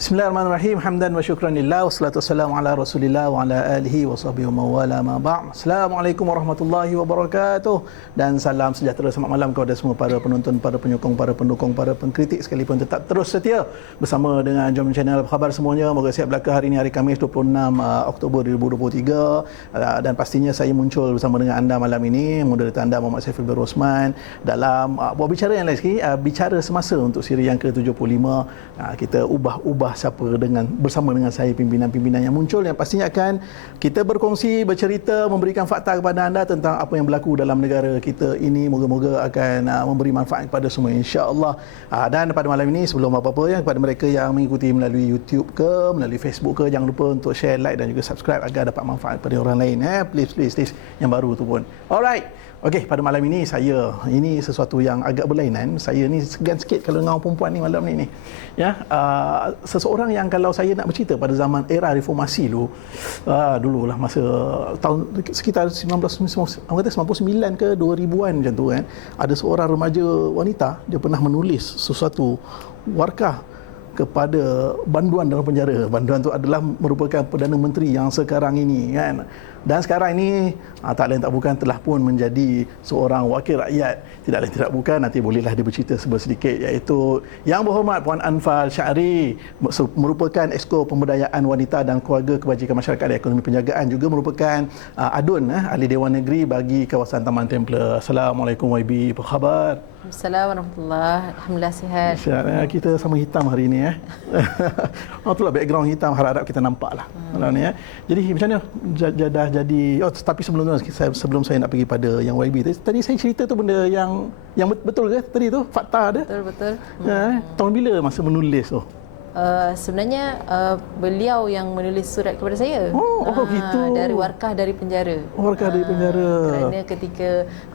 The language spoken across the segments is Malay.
Bismillahirrahmanirrahim. Hamdan wa syukran lillah wassalatu wassalamu ala Rasulillah wa ala alihi wa sahbihi wa mawala ma ba'. Assalamualaikum warahmatullahi wabarakatuh. Dan salam sejahtera selamat malam kepada semua para penonton, para penyokong, para pendukung, para pengkritik sekalipun tetap terus setia bersama dengan Jom Channel. Apa khabar semuanya? Moga sihat belaka hari ini hari Khamis 26 Oktober 2023 dan pastinya saya muncul bersama dengan anda malam ini, moderator anda Muhammad Saiful bin Rosman dalam buat bicara yang lain sikit, bicara semasa untuk siri yang ke-75. Kita ubah siapa bersama dengan saya pimpinan-pimpinan yang muncul yang pastinya akan kita berkongsi, bercerita, memberikan fakta kepada anda tentang apa yang berlaku dalam negara kita ini. Moga-moga akan memberi manfaat kepada semua insya-Allah. Dan pada malam ini sebelum apa-apa kepada mereka yang mengikuti melalui YouTube ke, melalui Facebook ke, jangan lupa untuk share, like dan juga subscribe agar dapat manfaat kepada orang lain. Please yang baru tu pun. Alright. Okey, pada malam ini ini sesuatu yang agak berlainan. Saya ni segan sikit kalau dengan orang perempuan ni malam ni. Seseorang yang kalau saya nak bercerita pada zaman era reformasi dululah masa tahun sekitar 1999 ke 2000-an macam tu kan. Ada seorang remaja wanita, dia pernah menulis sesuatu warkah kepada banduan dalam penjara. Banduan tu adalah merupakan Perdana Menteri yang sekarang ini kan. Dan sekarang ini tak lain tak bukan telah pun menjadi seorang wakil rakyat. Tidak lain tidak bukan, nanti bolehlah dia bercerita sedikit, iaitu Yang Berhormat Puan Anfal Syahri, merupakan Exco Pemberdayaan Wanita dan Keluarga Kebajikan Masyarakat dan Ekonomi Penjagaan, juga merupakan ADUN ahli Dewan Negeri bagi kawasan Taman Templer. Assalamualaikum YB, apa khabar? Assalamualaikum warahmatullahi. Alhamdulillah sihat. Sihat. Kita sama hitam hari ini itulah background hitam, harap-harap kita nampaklah malam ni Jadi macam mana jadi tapi sebelum saya nak pergi pada yang YB tadi saya cerita tu benda yang betul ke tadi tu, fakta ada? Betul. Tahun bila masa menulis tu? Sebenarnya beliau yang menulis surat kepada saya. Gitu. Dari warkah dari penjara. Warkah dari penjara. Kerana ketika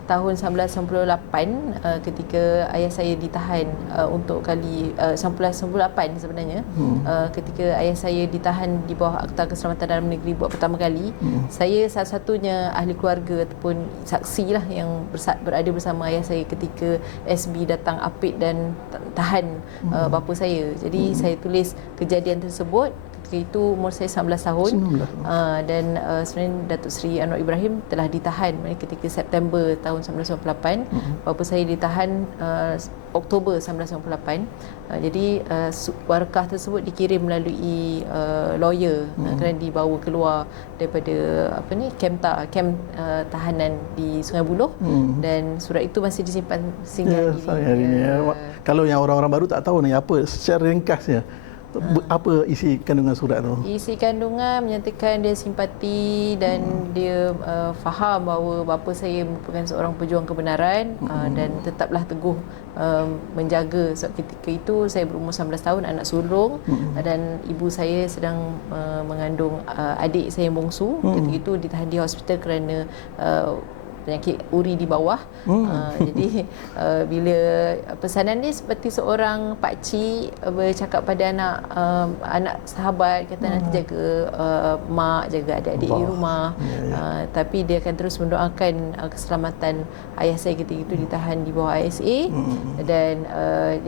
tahun 1998 ketika ayah saya ditahan untuk kali 1998 sebenarnya, ketika ayah saya ditahan di bawah Akta Keselamatan Dalam Negeri buat pertama kali, saya salah-satunya ahli keluarga ataupun saksi lah yang berada bersama ayah saya ketika SB datang apit dan tahan bapa saya. Jadi saya tulis kejadian tersebut. Ketika itu umur saya 19 tahun. Dan sebenarnya Datuk Seri Anwar Ibrahim telah ditahan ketika September tahun 1998. Bapa saya ditahan Oktober 1998. Jadi warkah tersebut dikirim melalui lawyer kerana dibawa keluar daripada kem tahanan di Sungai Buloh, dan surat itu masih disimpan sehingga hari ini. Kalau yang orang-orang baru tak tahu ni apa secara ringkasnya, apa isi kandungan surat tu? Isi kandungan menyatakan dia simpati dan dia faham bahawa bapa saya merupakan seorang pejuang kebenaran dan tetaplah teguh menjaga. Sebab ketika itu saya berumur 19 tahun, anak sulung, dan ibu saya sedang mengandung adik saya yang bongsu. Ketika itu ditahan di hospital kerana penyakit uri di bawah. Jadi bila pesanan ni seperti seorang pakcik bercakap pada anak sahabat, kata nanti jaga mak, jaga adik-adik di rumah. Tapi dia akan terus mendoakan keselamatan ayah saya ketika itu ditahan di bawah ISA, dan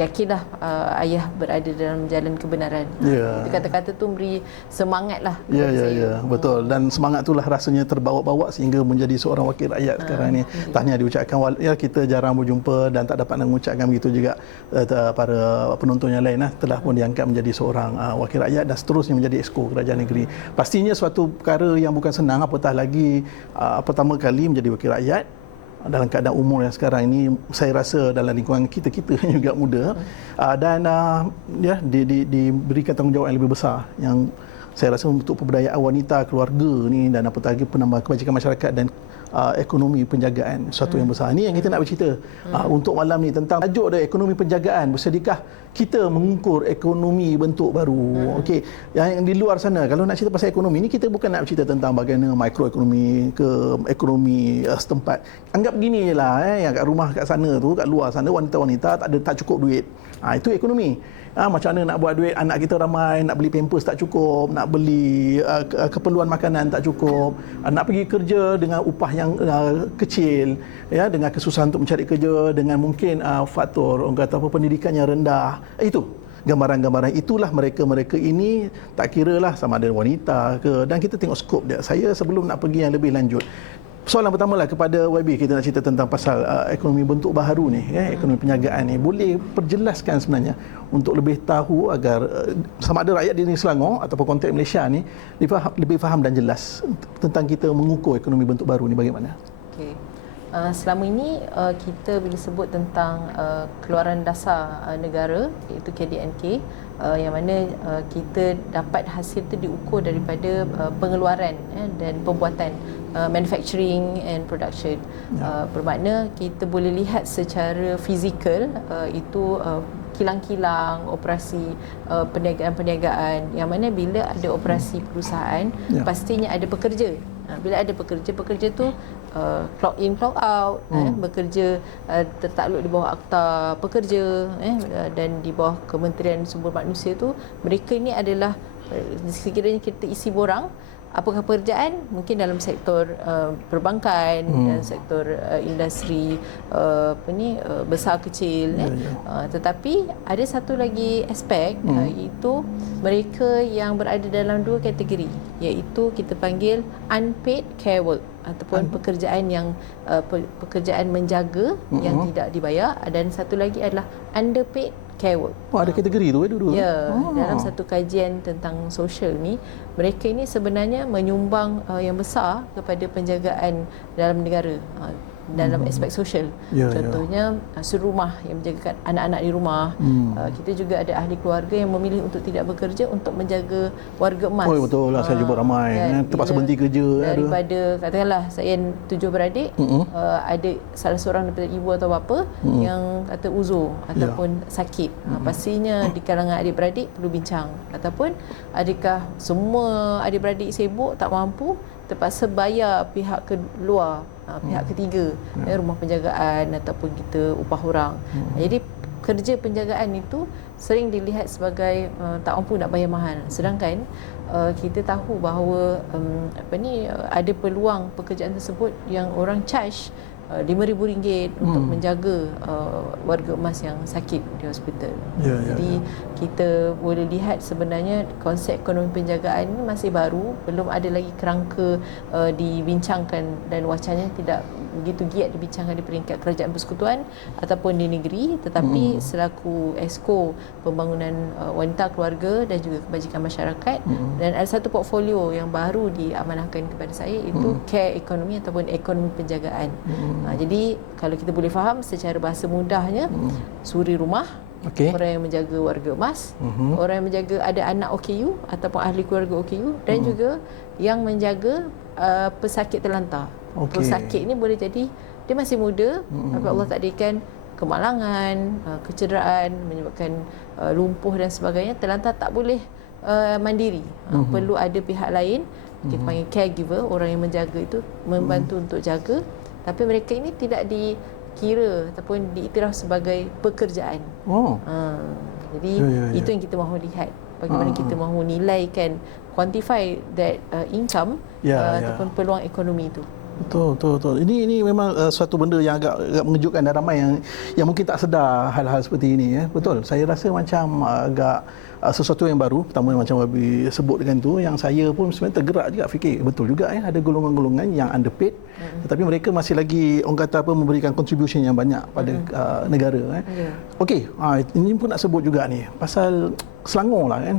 yakinlah ayah berada dalam jalan kebenaran. Itu kata-kata tu memberi semangat lah kepada saya. Betul. Dan semangat itulah rasanya terbawa-bawa sehingga menjadi seorang wakil rakyat sekarang ni. Tahniah diucapkan, kita jarang berjumpa dan tak dapat nak mengucapkan begitu juga para penonton yang lain telah pun diangkat menjadi seorang wakil rakyat dan seterusnya menjadi Exco Kerajaan Negeri. Pastinya suatu perkara yang bukan senang, apatah lagi pertama kali menjadi wakil rakyat dalam keadaan umur yang sekarang ini. Saya rasa dalam lingkungan kita juga muda, dan diberikan tanggungjawab yang lebih besar, yang saya rasa untuk pemberdayaan wanita, keluarga ni, dan apatah lagi penambah kebajikan masyarakat dan ekonomi penjagaan, sesuatu yang besar. Ini yang kita nak bercerita untuk malam ni, tentang tajuk dia ekonomi penjagaan. Bersedikah kita mengukur ekonomi bentuk baru? Okey, yang di luar sana kalau nak cerita pasal ekonomi ni, kita bukan nak bercerita tentang bagaimana makroekonomi ke ekonomi setempat. Anggap begini je lah, yang kat rumah kat sana tu, kat luar sana, wanita-wanita tak cukup duit. Itu ekonomi. Macam mana nak buat duit, anak kita ramai, nak beli pampers tak cukup, nak beli keperluan makanan tak cukup, nak pergi kerja dengan upah yang kecil, dengan kesusahan untuk mencari kerja, dengan mungkin faktor orang kata pendidikan yang rendah. Itu gambaran-gambaran itulah mereka ini, tak kiralah sama ada wanita ke, dan kita tengok skop dia. Saya sebelum nak pergi yang lebih lanjut, soalan pertama lah kepada YB, kita nak cerita tentang pasal ekonomi bentuk baharu ni, ekonomi penjagaan ni. Boleh perjelaskan sebenarnya untuk lebih tahu agar sama ada rakyat di negeri Selangor ataupun konteks Malaysia ni lebih faham dan jelas tentang kita mengukur ekonomi bentuk baru ni bagaimana? Okey. Selama ini kita bila sebut tentang keluaran dasar negara, iaitu KDNK, yang mana kita dapat hasil itu diukur daripada pengeluaran dan pembuatan, manufacturing and production. Bermakna kita boleh lihat secara fizikal itu kilang-kilang, operasi perniagaan-perniagaan, yang mana bila ada operasi perusahaan pastinya ada pekerja. Bila ada pekerja tu clock in, clock out, bekerja tertakluk di bawah akta pekerja dan di bawah Kementerian Sumber Manusia tu, mereka ini adalah sekiranya kita isi borang apakah pekerjaan, mungkin dalam sektor perbankan dan sektor industri besar kecil, tetapi ada satu lagi aspek, iaitu mereka yang berada dalam dua kategori, iaitu kita panggil unpaid care work ataupun pekerjaan yang pekerjaan menjaga yang tidak dibayar, dan satu lagi adalah underpaid care work. Ada kategori tu dua-dua. Ya, dalam satu kajian tentang sosial ni, mereka ini sebenarnya menyumbang yang besar kepada penjagaan dalam negara, dalam aspek sosial. Contohnya serumah yang menjagakan anak-anak di rumah. Kita juga ada ahli keluarga yang memilih untuk tidak bekerja untuk menjaga warga emas. Oh betul lah, saya jumpa ramai terpaksa berhenti kerja daripada katakanlah saya 7 beradik, ada salah seorang daripada ibu atau bapa yang kata uzur ataupun sakit. Pastinya di kalangan adik-beradik perlu bincang, ataupun adakah semua adik-beradik sibuk tak mampu terpaksa bayar pihak keluar, pihak ketiga, rumah penjagaan ataupun kita upah orang. Jadi kerja penjagaan itu sering dilihat sebagai tak mampu nak bayar mahal, sedangkan kita tahu bahawa ada peluang pekerjaan tersebut yang orang charge RM5,000 untuk menjaga warga emas yang sakit di hospital. Jadi kita boleh lihat sebenarnya konsep ekonomi penjagaan ini masih baru, belum ada lagi kerangka dibincangkan, dan wacananya tidak begitu giat dibincangkan di peringkat kerajaan persekutuan ataupun di negeri, tetapi selaku Esko Pembangunan Wanita, Keluarga dan juga Kebajikan Masyarakat, dan ada satu portfolio yang baru diamanahkan kepada saya, iaitu care ekonomi ataupun ekonomi penjagaan. Jadi kalau kita boleh faham secara bahasa mudahnya, suri rumah, orang yang menjaga warga emas, orang yang menjaga ada anak OKU ataupun ahli keluarga OKU, dan juga yang menjaga pesakit terlantar. Pesakit ini boleh jadi dia masih muda, tapi Allah takdirkan kemalangan, kecederaan menyebabkan lumpuh dan sebagainya, terlantar tak boleh mandiri, perlu ada pihak lain, kita panggil caregiver, orang yang menjaga itu membantu untuk jaga. Tapi mereka ini tidak dikira ataupun diiktiraf sebagai pekerjaan. Jadi itu yang kita mahu lihat. Bagaimana kita mahu nilaikan, quantify that income ataupun peluang ekonomi itu. Betul. Ini memang suatu benda yang agak mengejutkan, dan ramai yang mungkin tak sedar hal-hal seperti ini. Betul. Saya rasa macam agak sesuatu yang baru. Pertama macam Wabi sebut dengan tu, yang saya pun sebenarnya tergerak juga fikir. Betul juga ada golongan-golongan yang underpaid, tetapi mereka masih lagi orang kata memberikan contribution yang banyak pada negara. Okey, ini pun nak sebut juga ni pasal Selangor lah kan.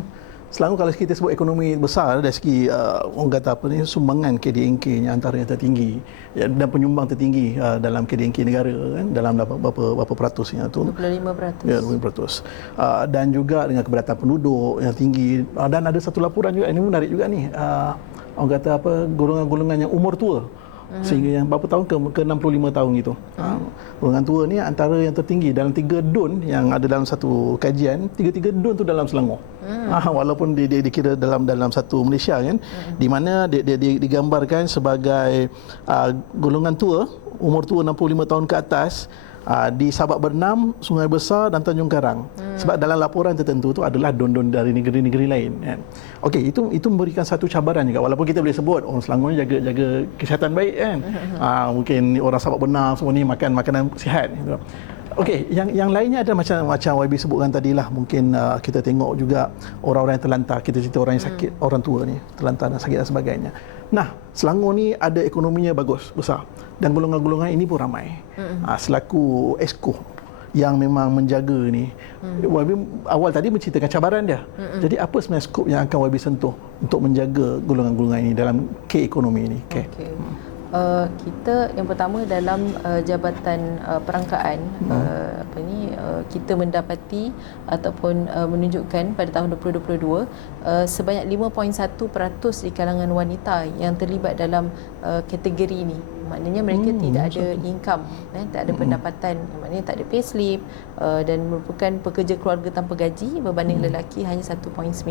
Selangor kalau kita sebut ekonomi besar dari segi orang kata sumbangan KDNK-nya antara yang tertinggi dan penyumbang tertinggi dalam KDNK negara kan, dalam berapa peratusnya tu, 25%. Ya, 25%. Dan juga dengan keberatan penduduk yang tinggi, dan ada satu laporan juga, ini menarik juga ni, orang kata golongan-golongan yang umur tua, sehingga yang berapa tahun ke 65 tahun gitu. Golongan tua ni antara yang tertinggi dalam 3 DUN yang ada dalam satu kajian, 3 DUN tu dalam Selangor. Walaupun dia dikira dalam satu Malaysia kan, di mana dia digambarkan sebagai golongan tua, umur tua 65 tahun ke atas, di Sabak Bernam, Sungai Besar dan Tanjung Karang. Sebab dalam laporan tertentu tu adalah don-don dari negeri-negeri lain kan. Okey, itu memberikan satu cabaran juga, walaupun kita boleh sebut orang Selangor ni jaga kesihatan baik kan. Mungkin orang Sabak Bernam semua ni makan makanan sihat gitu. Okey, yang lainnya ada macam YB sebutkan tadilah, mungkin kita tengok juga orang-orang yang terlantar, kita cerita orang yang sakit, orang tua ni terlantar dan sakit dan sebagainya. Nah, Selangor ni ada ekonominya bagus, besar, dan golongan-golongan ini pun ramai. Selaku esko yang memang menjaga ni, YB awal tadi menceritakan cabaran dia. Jadi apa sebenarnya skop yang akan YB sentuh untuk menjaga golongan-golongan ini dalam ekonomi ini? Okay. Kita yang pertama dalam jabatan perangkaan kita mendapati ataupun menunjukkan pada tahun 2022 sebanyak 5.1% di kalangan wanita yang terlibat dalam kategori ini. Maknanya mereka tidak ada income, tak ada pendapatan, maknanya tak ada payslip dan merupakan pekerja keluarga tanpa gaji berbanding lelaki hanya 1.9%.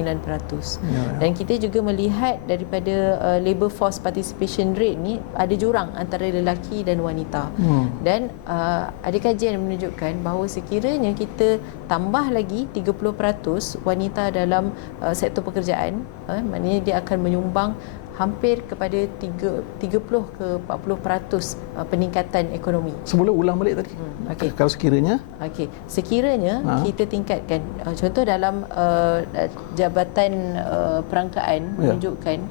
Dan kita juga melihat daripada labour force participation rate ni ada jurang antara lelaki dan wanita. Dan ada kajian yang menunjukkan bahawa sekiranya kita tambah lagi 30% wanita dalam sektor pekerjaan, maknanya dia akan menyumbang hampir kepada 30 ke 40% peningkatan ekonomi. Sebelum ulang balik tadi. Kalau sekiranya kita tingkatkan, contoh dalam jabatan perangkaan menunjukkan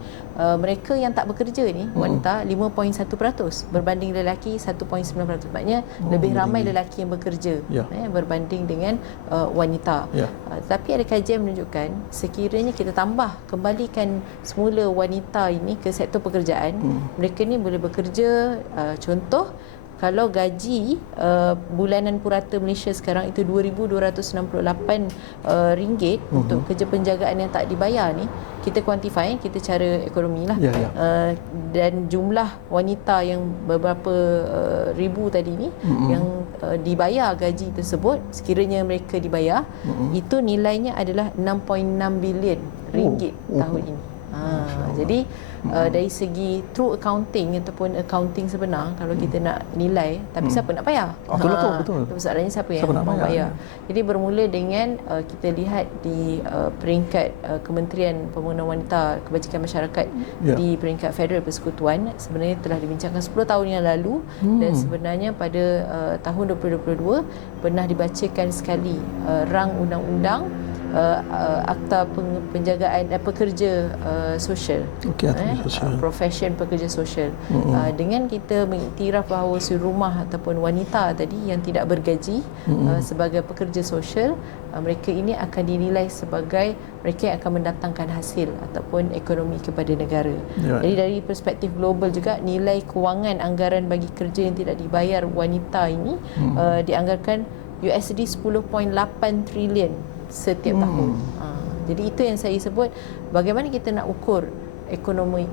mereka yang tak bekerja ni wanita 5.1% berbanding lelaki 1.9%. Maknanya lebih ramai lelaki yang bekerja berbanding dengan wanita. Tapi ada kajian menunjukkan sekiranya kita kembalikan semula wanita ini ke sektor pekerjaan, mereka ni boleh bekerja, contoh kalau gaji bulanan purata Malaysia sekarang itu RM2,268 untuk kerja penjagaan yang tak dibayar ni, kita quantify, kita cara ekonomi lah, dan jumlah wanita yang beberapa ribu tadi ni yang dibayar gaji tersebut, sekiranya mereka dibayar, itu nilainya adalah RM6.6 bilion tahun ini. Jadi dari segi true accounting ataupun accounting sebenar, kalau kita nak nilai, tapi siapa nak bayar? Betul. Persoalannya siapa yang nak bayar? Jadi bermula dengan kita lihat di peringkat Kementerian Pembangunan Wanita Kebajikan Masyarakat di peringkat Federal Persekutuan, sebenarnya telah dibincangkan 10 tahun yang lalu, dan sebenarnya pada tahun 2022 pernah dibacakan sekali rang undang-undang Akta Penjagaan Pekerja Sosial, profession pekerja sosial. Dengan kita mengiktiraf bahawa rumah ataupun wanita tadi yang tidak bergaji sebagai pekerja sosial, mereka ini akan dinilai sebagai mereka yang akan mendatangkan hasil ataupun ekonomi kepada negara. Jadi dari perspektif global juga, nilai kewangan anggaran bagi kerja yang tidak dibayar wanita ini dianggarkan USD 10.8 trilion setiap tahun. Jadi itu yang saya sebut, bagaimana kita nak ukur ekonomi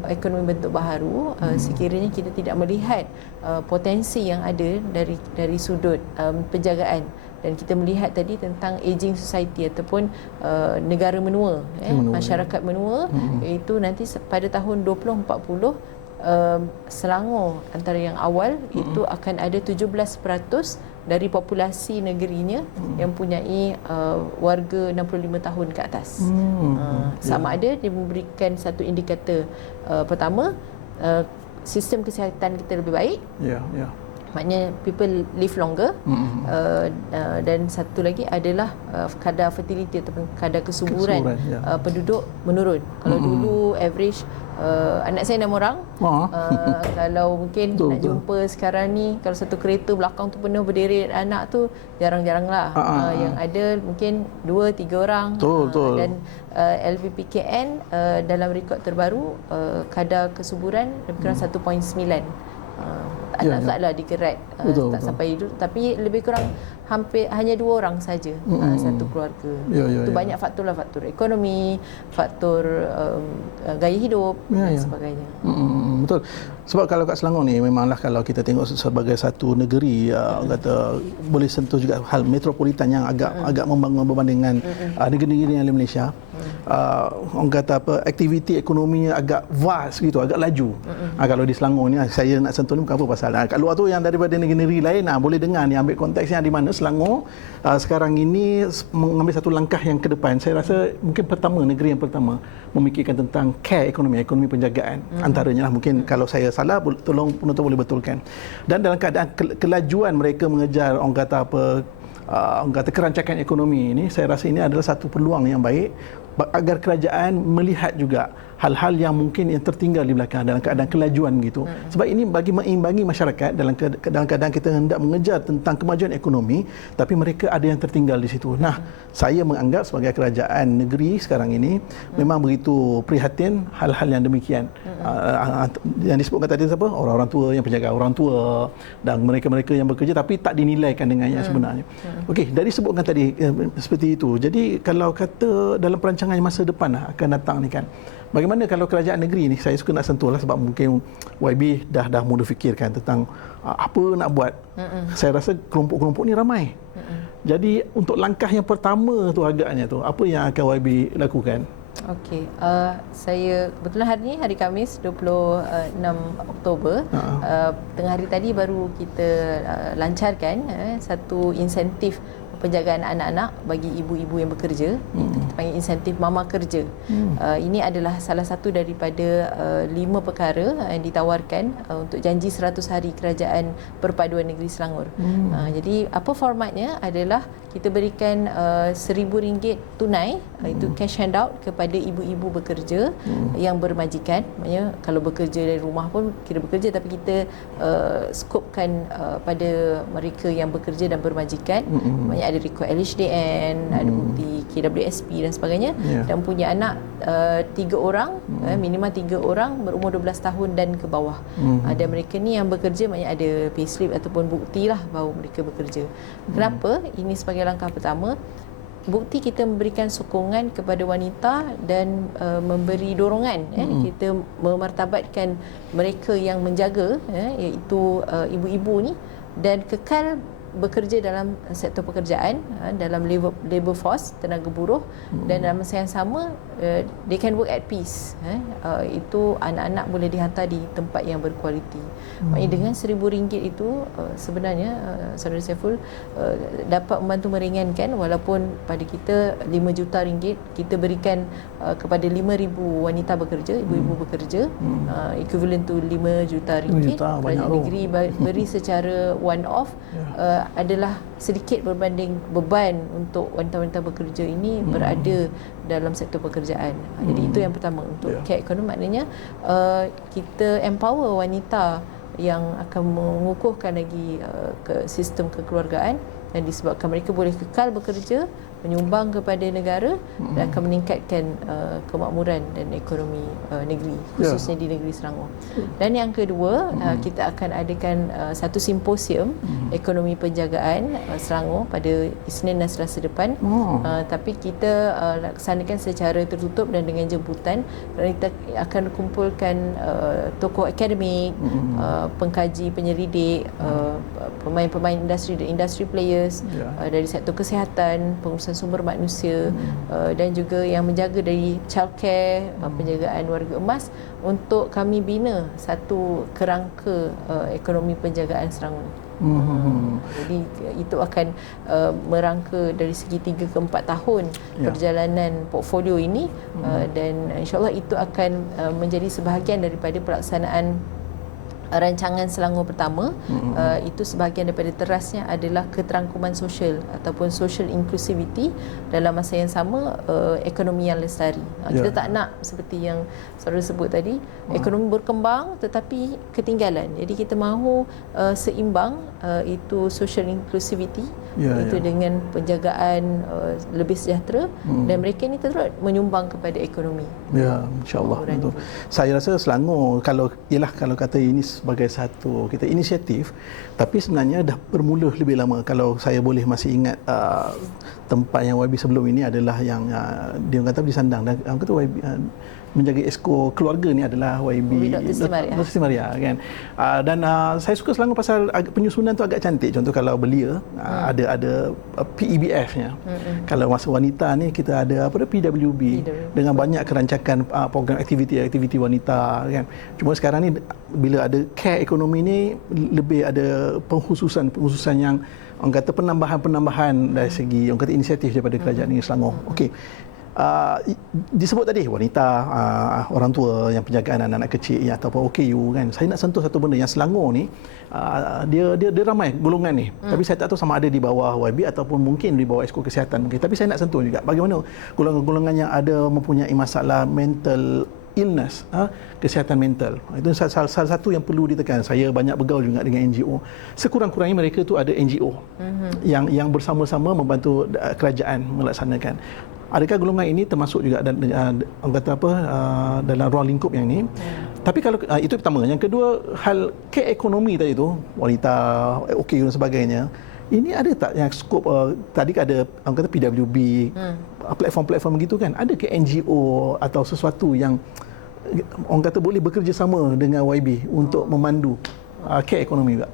bentuk baharu sekiranya kita tidak melihat potensi yang ada dari sudut penjagaan, dan kita melihat tadi tentang aging society ataupun negara menua, masyarakat menua, iaitu nanti pada tahun 2040 Selangor antara yang awal itu akan ada 17% dari populasi negerinya yang mempunyai warga 65 tahun ke atas. Sama ada dia memberikan satu indikator, pertama sistem kesihatan kita lebih baik, maknanya people live longer, dan satu lagi adalah kadar fertility ataupun kadar kesuburan penduduk menurun. Kalau dulu average anak saya 6 orang, kalau mungkin nak jumpa sekarang ni, kalau satu kereta belakang tu penuh berderet anak tu jarang-jarang lah. Yang ada mungkin 2-3 orang. Dan LPPKN dalam rekod terbaru kadar kesuburan lebih kurang 1.9. Taklah dikerat tak sampai hidup, tapi lebih kurang hampir hanya 2 orang saja satu keluarga. Itu banyak faktor lah, faktor ekonomi, faktor gaya hidup dan sebagainya. Betul. Sebab kalau kat Selangor ni memanglah kalau kita tengok sebagai satu negeri kata boleh sentuh juga hal metropolitan yang agak membangun berbanding dengan negeri-negeri yang lain Malaysia. orang kata apa, aktiviti ekonominya agak vast gitu, agak laju. Kalau di Selangor ni saya nak sentuh ni bukan apa pasal. Kat luar tu yang daripada negeri-negeri lain boleh dengar ni, ambil konteks yang di mana Selangor sekarang ini mengambil satu langkah yang ke depan. Saya rasa mungkin negeri yang pertama memikirkan tentang care ekonomi penjagaan. Antaranya lah, mungkin kalau saya salah tolong penonton boleh betulkan. Dan dalam keadaan kelajuan mereka mengejar orang kata apa, orang kata kerancangan ekonomi ini, saya rasa ini adalah satu peluang yang baik agar kerajaan melihat juga hal-hal yang mungkin yang tertinggal di belakang dalam keadaan kelajuan begitu. Sebab ini bagi meimbangi masyarakat dalam keadaan kita hendak mengejar tentang kemajuan ekonomi, tapi mereka ada yang tertinggal di situ. Nah, saya menganggap sebagai kerajaan negeri sekarang ini memang begitu prihatin hal-hal yang demikian. Yang disebutkan tadi apa? Orang-orang tua yang penjaga orang tua dan mereka-mereka yang bekerja tapi tak dinilaikan dengan yang sebenarnya. Okey, dari sebutkan tadi seperti itu. Jadi kalau kata dalam perancangan masa depan akan datang ni kan, bagaimana kalau kerajaan negeri ni, saya suka nak sentuh lah sebab mungkin YB dah mula fikirkan tentang apa nak buat. Saya rasa kelompok-kelompok ni ramai. Jadi untuk langkah yang pertama tu agaknya tu, apa yang akan YB lakukan? Okey, saya kebetulan hari ni hari Khamis 26 Oktober, tengah hari tadi baru kita lancarkan satu insentif penjagaan anak-anak bagi ibu-ibu yang bekerja. Kita panggil insentif mama kerja. Ini adalah salah satu daripada 5 perkara yang ditawarkan untuk janji 100 hari Kerajaan Perpaduan Negeri Selangor. Jadi apa formatnya adalah kita berikan RM1,000 tunai, itu cash handout kepada ibu-ibu bekerja yang bermajikan. Maksudnya kalau bekerja dari rumah pun kira bekerja, tapi kita skopkan pada mereka yang bekerja dan bermajikan. Maksudnya ada record LHDN, ada bukti KWSP dan sebagainya, dan punya anak 3 orang, minimal 3 orang berumur 12 tahun dan ke bawah. Ada mereka ni yang bekerja, maknanya ada payslip ataupun bukti lah bahawa mereka bekerja. Kenapa? Ini sebagai langkah pertama. Bukti kita memberikan sokongan kepada wanita dan memberi dorongan kita memartabatkan mereka yang menjaga, iaitu ibu-ibu ni, dan kekal bekerja dalam sektor pekerjaan, dalam labor force, tenaga buruh, dan dalam masa yang sama they can work at peace. Itu anak-anak boleh dihantar di tempat yang berkualiti. Maknanya dengan RM1,000 itu sebenarnya Saudara Saiful dapat membantu meringankan, walaupun pada kita RM5 juta kita berikan kepada 5,000 wanita bekerja, ibu-ibu bekerja, equivalent to RM5 juta. Kerajaan negeri beri secara one off, adalah sedikit berbanding beban untuk wanita-wanita bekerja ini berada dalam sektor pekerjaan. Jadi itu yang pertama untuk care ekonomi, maknanya kita empower wanita yang akan mengukuhkan lagi ke sistem kekeluargaan, dan disebabkan mereka boleh kekal bekerja, menyumbang kepada negara dan akan meningkatkan kemakmuran dan ekonomi negeri, khususnya di negeri Selangor. Dan yang kedua, kita akan adakan satu simposium ekonomi penjagaan Selangor pada Isnin dan Selasa depan. Tapi kita laksanakan secara tertutup dan dengan jemputan. Kita akan kumpulkan tokoh akademik, pengkaji, penyelidik, pemain-pemain industri dan industry players dari sektor kesihatan, pengurusan sumber manusia, dan juga yang menjaga dari childcare, penjagaan warga emas, untuk kami bina satu kerangka ekonomi penjagaan Selangor. Jadi itu akan merangka dari segi 3 ke 4 tahun perjalanan portfolio ini, dan insyaAllah itu akan menjadi sebahagian daripada pelaksanaan rancangan Selangor pertama. Itu sebahagian daripada terasnya adalah keterangkuman sosial ataupun social inclusivity, dalam masa yang sama ekonomi yang lestari. Kita tak nak seperti yang saudara sebut tadi, ekonomi berkembang tetapi ketinggalan. Jadi kita mahu seimbang, itu social inclusivity, itu dengan penjagaan lebih sejahtera, dan mereka ni terus menyumbang kepada ekonomi. Ya, insya-Allah. Saya rasa Selangor kalau kata ini sebagai satu kita inisiatif, tapi sebenarnya dah bermula lebih lama. Kalau saya boleh masih ingat tempat yang YB sebelum ini adalah yang dia kata disandang, dan kata YB menjaga esko keluarga ni adalah YB Dr. Siti Maria kan. Dan saya suka Selangor pasal penyusunan tu agak cantik. Contoh kalau belia ada ada PEBF-nya. Kalau masa wanita ni kita ada apa, PWB dengan banyak kerancakan program aktiviti wanita kan. Cuma sekarang ni bila ada care ekonomi ni lebih ada penghususan yang orang kata penambahan dari segi orang kata inisiatif daripada kerajaan ini Selangor. Okey. Disebut tadi wanita, orang tua yang penjagaan anak-anak kecil ataupun OKU kan. Saya nak sentuh satu benda yang Selangor ni dia ramai golongan ni. Tapi saya tak tahu sama ada di bawah YB ataupun mungkin di bawah Esko Kesihatan mungkin. Tapi saya nak sentuh juga bagaimana golongan-golongan yang ada mempunyai masalah mental illness, kesihatan mental. Itu salah satu yang perlu ditekan. Saya banyak bergaul juga dengan NGO. Sekurang-kurangnya mereka tu ada NGO yang bersama-sama membantu kerajaan melaksanakan. Adakah golongan ini termasuk juga orang kata apa dalam ruang lingkup yang ini? Tapi kalau itu pertama, yang kedua hal care ekonomi tadi tu, wanita, OKU dan sebagainya. Ini ada tak yang skop tadi ada orang kata PWB, platform-platform begitu kan? Ada ke NGO atau sesuatu yang orang kata boleh bekerjasama dengan YB untuk memandu care ekonomi juga?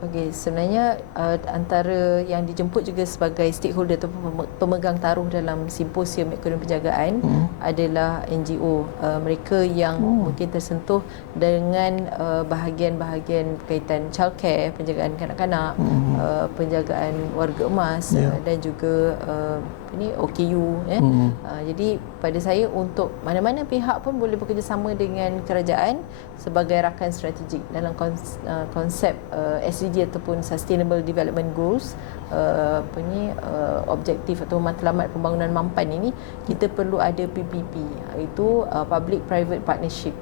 Okey, sebenarnya antara yang dijemput juga sebagai stakeholder atau pemegang taruh dalam simposium ekonomi penjagaan adalah NGO. Mereka yang mungkin tersentuh dengan bahagian-bahagian berkaitan childcare, penjagaan kanak-kanak, penjagaan warga emas dan juga ini OKU ya. Jadi pada saya untuk mana-mana pihak pun boleh bekerjasama dengan kerajaan sebagai rakan strategik dalam konsep SDG ataupun Sustainable Development Goals, objektif atau matlamat pembangunan mampan ini. Kita perlu ada PPP, itu Public Private Partnership,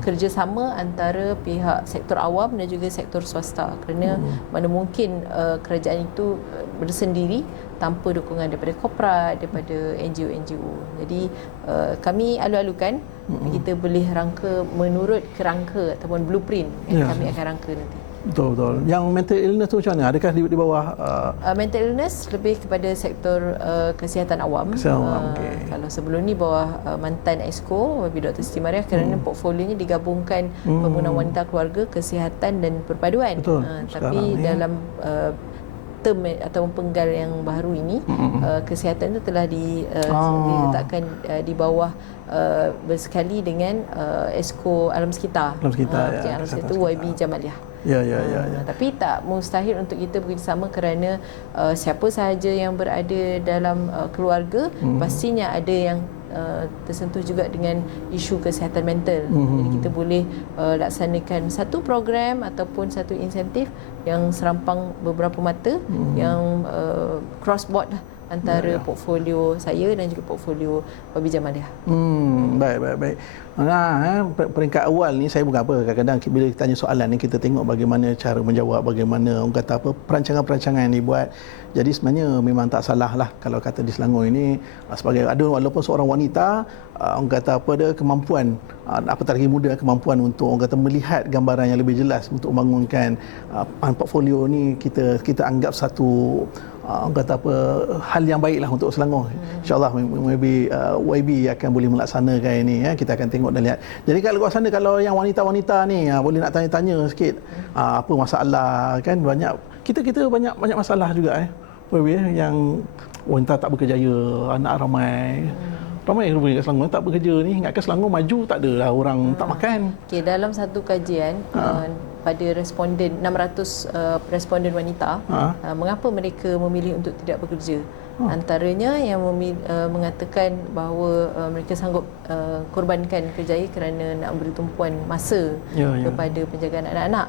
kerjasama antara pihak sektor awam dan juga sektor swasta, kerana mana mungkin kerajaan itu bersendiri tanpa dukungan daripada korporat, daripada NGO-NGO. Jadi kami alu-alukan kita boleh rangka menurut kerangka ataupun blueprint yang kami akan rangka nanti. Betul. Yang mental illness tu macam mana? Adakah di bawah mental illness lebih kepada sektor kesihatan awam. Okay. Kalau sebelum ni bawah mantan Esko YB Dr. Siti Mariah, kerana portfolionya digabungkan pembangunan wanita, keluarga, kesihatan dan perpaduan. Betul. Tapi dalam term atau penggal yang baru ini, kesihatan itu telah diletakkan di bawah bersekali dengan Esko Alam Sekitar. Alam Sekitar, Alam Sekitar itu YB Jamaliah. Ya. Tapi tak mustahil untuk kita bekerjasama, kerana siapa sahaja yang berada dalam keluarga pastinya ada yang tersentuh juga dengan isu kesihatan mental. Jadi kita boleh laksanakan satu program ataupun satu insentif yang serampang beberapa mata, yang cross board lah, antara portfolio saya dan juga portfolio YB Jamaliah. Baik. Peringkat awal ni saya bukan apa, kadang-kadang bila kita tanya soalan ni kita tengok bagaimana cara menjawab, bagaimana orang kata apa perancangan-perancangan yang dibuat. Jadi sebenarnya memang tak salah lah kalau kata di Selangor ini sebagai ada walaupun seorang wanita orang kata apa ada kemampuan apatah lagi muda kemampuan untuk orang kata melihat gambaran yang lebih jelas untuk membangunkan portfolio ni kita anggap satu orang kata apa hal yang baiklah untuk Selangor. InsyaAllah maybe YB akan boleh melaksanakan ini ya. Kita akan tengok dan lihat. Jadi kat luar sana kalau yang wanita-wanita ni boleh nak tanya-tanya sikit apa masalah kan, banyak kita banyak masalah juga YB yang wanita tak berkejaya, anak ramai. Ramai yang kat Selangor tak bekerja ni. Ingatkan Selangor maju tak ada lah orang tak makan. Okey, dalam satu kajian pada responden 600 responden wanita, mengapa mereka memilih untuk tidak bekerja? Antaranya yang mengatakan bahawa mereka sanggup korbankan kerjaya kerana nak beri tumpuan masa kepada penjagaan anak-anak.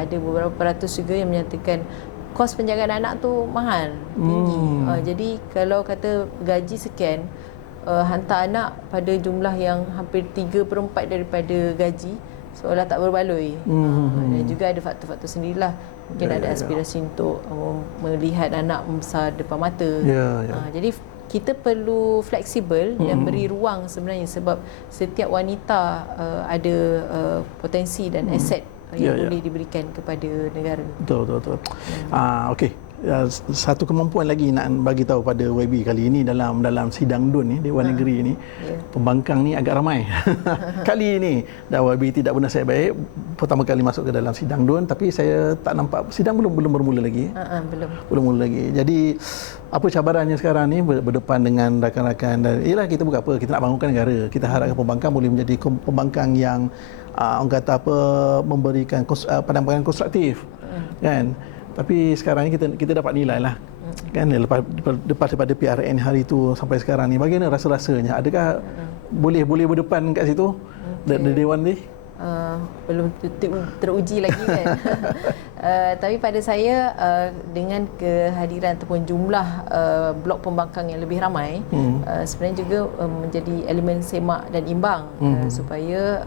Ada beberapa peratus juga yang menyatakan kos penjagaan anak tu mahal, tinggi. Jadi kalau kata gaji sekian, hantar anak pada jumlah yang hampir 3/4 daripada gaji, seolah tak berbaloi. Dan juga ada faktor-faktor sendirilah. Mungkin ada aspirasi untuk melihat anak membesar depan mata. Jadi kita perlu fleksibel dan beri ruang sebenarnya, sebab setiap wanita ada potensi dan aset yang boleh diberikan kepada negara. Betul. Okey. satu kemampuan lagi nak bagi tahu pada YB kali ini dalam sidang DUN ni, Dewan Negeri ni, pembangkang ni agak ramai. Kali ini dan YB tidak bernasib baik pertama kali masuk ke dalam sidang DUN, tapi saya tak nampak sidang belum bermula lagi. Belum mula lagi. Jadi apa cabarannya sekarang ni berdepan dengan rakan-rakan dan ialah kita bukan apa, kita nak bangunkan negara. Kita harapkan pembangkang boleh menjadi pembangkang yang orang kata apa, memberikan pandangan konstruktif. Kan? Tapi sekarang ni kita dapat nilai lah. Kan lepas daripada PRN hari itu sampai sekarang ni, bagaimana rasa-rasanya? Adakah boleh berdepan kat situ Dewan ni? Belum teruji lagi kan. Tapi pada saya dengan kehadiran ataupun jumlah blok pembangkang yang lebih ramai, sebenarnya juga menjadi elemen semak dan imbang supaya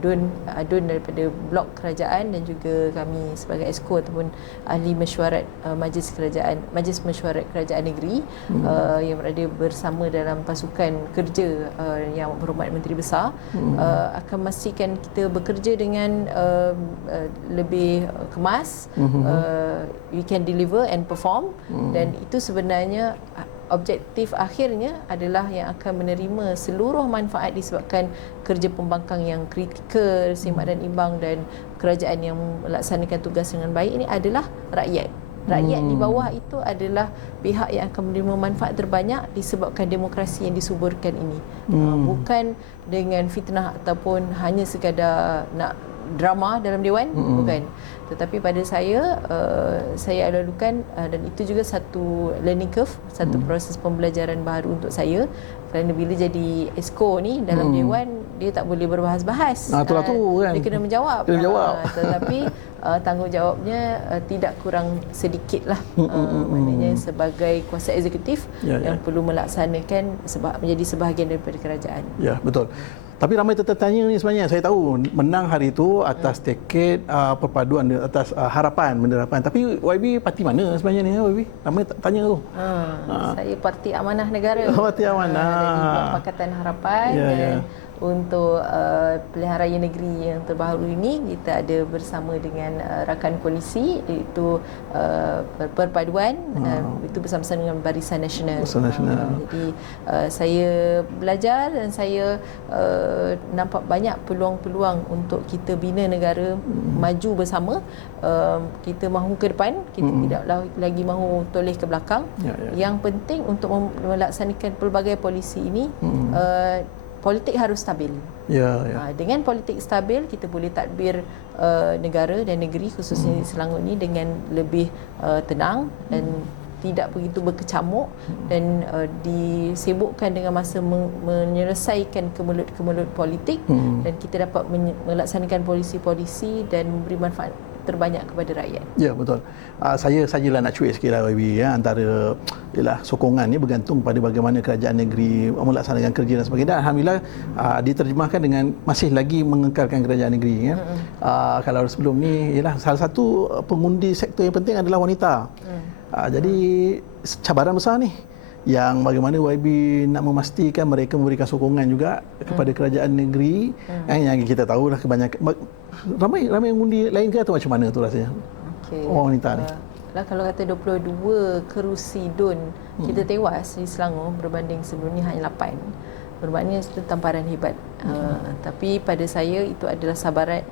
DUN daripada blok kerajaan dan juga kami sebagai Exco ataupun ahli mesyuarat Majlis Mesyuarat Kerajaan Negeri yang berada bersama dalam pasukan kerja yang berhormat Menteri Besar akan memastikan kita bekerja dengan lebih kemas, we can deliver and perform, dan itu sebenarnya objektif akhirnya adalah yang akan menerima seluruh manfaat disebabkan kerja pembangkang yang kritikal, semak dan imbang, dan kerajaan yang melaksanakan tugas dengan baik ini adalah rakyat. Rakyat di bawah itu adalah pihak yang akan menerima manfaat terbanyak disebabkan demokrasi yang disuburkan ini. Bukan dengan fitnah ataupun hanya sekadar nak drama dalam Dewan, bukan. Tetapi pada saya lalukan dan itu juga satu learning curve, satu proses pembelajaran baru untuk saya, kerana bila jadi Exco ni dalam Dewan dia tak boleh berbahas-bahas. Kan. Dia kena menjawab. Tetapi tanggungjawabnya tidak kurang sedikit lah. Maknanya sebagai kuasa eksekutif yang perlu melaksanakan menjadi sebahagian daripada kerajaan. Ya, betul. Tapi ramai tertanya ni sebenarnya, saya tahu menang hari itu atas tiket perpaduan, atas harapan, bendera harapan. Tapi YB parti mana sebenarnya ni YB? Ramai tanya tu. Saya Parti Amanah Negara. Parti Amanah. Dari Pakatan Harapan. Dan untuk pilihan raya negeri yang terbaru ini kita ada bersama dengan rakan koalisi, iaitu perpaduan, itu bersama-sama dengan Barisan Nasional. Jadi saya belajar dan saya nampak banyak peluang-peluang untuk kita bina negara maju bersama. Kita mahu ke depan, kita tidak lagi mahu toleh ke belakang. Yang penting untuk melaksanakan pelbagai polisi ini, politik harus stabil. Dengan politik stabil, kita boleh tadbir negara dan negeri, khususnya di Selangor ini, dengan lebih tenang dan tidak begitu berkecamuk dan disibukkan dengan masa menyelesaikan kemelut-kemelut politik, dan kita dapat melaksanakan polisi-polisi dan memberi manfaat terbanyak kepada rakyat. Ya, betul. Saya sajalah nak cuit sikit lah YB, antara sokongan ni bergantung pada bagaimana kerajaan negeri melaksanakan kerja dan sebagainya. Dan alhamdulillah diterjemahkan dengan masih lagi mengekalkan kerajaan negeri. Kalau sebelum ni salah satu pengundi sektor yang penting adalah wanita. Jadi cabaran besar ni, yang bagaimana YB nak memastikan mereka memberikan sokongan juga kepada kerajaan negeri. Yang kita tahu lah kebanyakan ramai yang undi lain ke atau macam mana tu rasanya? Wanita ni. Kalau kata 22 kerusi DUN kita tewas di Selangor berbanding sebelum ni hanya 8. Bermaknanya itu tamparan hebat. Tapi pada saya itu adalah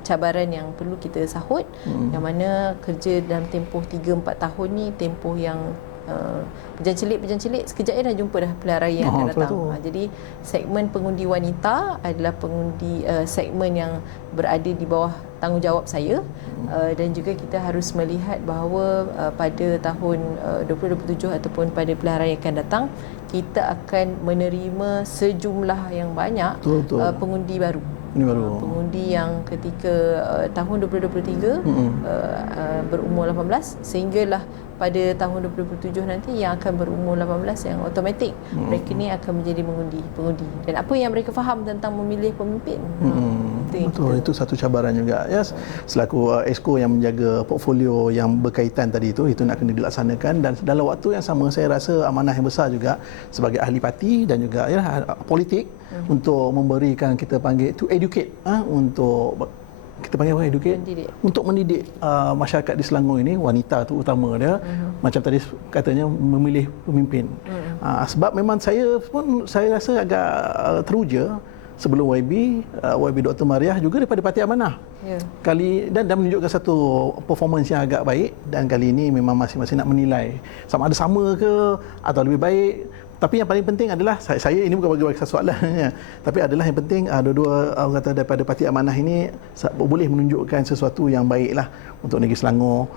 cabaran yang perlu kita sahut, yang mana kerja dalam tempoh 3-4 tahun ni tempoh yang Pejancelik sekejap dah jumpa dah pilihan raya yang akan datang. Jadi segmen pengundi wanita adalah pengundi segmen yang berada di bawah tanggungjawab saya, dan juga kita harus melihat bahawa pada tahun 2027 ataupun pada pilihan raya akan datang, kita akan menerima sejumlah yang banyak pengundi baru. Pengundi yang ketika tahun 2023 berumur 18 sehinggalah pada tahun 2027 nanti yang akan berumur 18 yang automatik mereka ni akan menjadi pengundi. Dan apa yang mereka faham tentang memilih pemimpin. Betul, itu satu cabaran juga. Selaku Exco yang menjaga portfolio yang berkaitan tadi itu nak kena dilaksanakan, dan dalam waktu yang sama saya rasa amanah yang besar juga sebagai ahli parti dan juga politik untuk memberikan, kita panggil to educate, untuk kita panggil apa, educate, untuk mendidik masyarakat di Selangor ini, wanita tu utama dia, macam tadi katanya memilih pemimpin. Sebab memang saya rasa agak teruja sebelum YB Dr. Mariah juga daripada Parti Amanah. Kali dan menunjukkan satu performance yang agak baik, dan kali ini memang masing-masing nak menilai sama ada sama ke atau lebih baik. Tapi yang paling penting adalah saya ini bukan bagi satu soalan tapi adalah yang penting dua-dua orang kata daripada Parti Amanah ini boleh menunjukkan sesuatu yang baiklah untuk negeri Selangor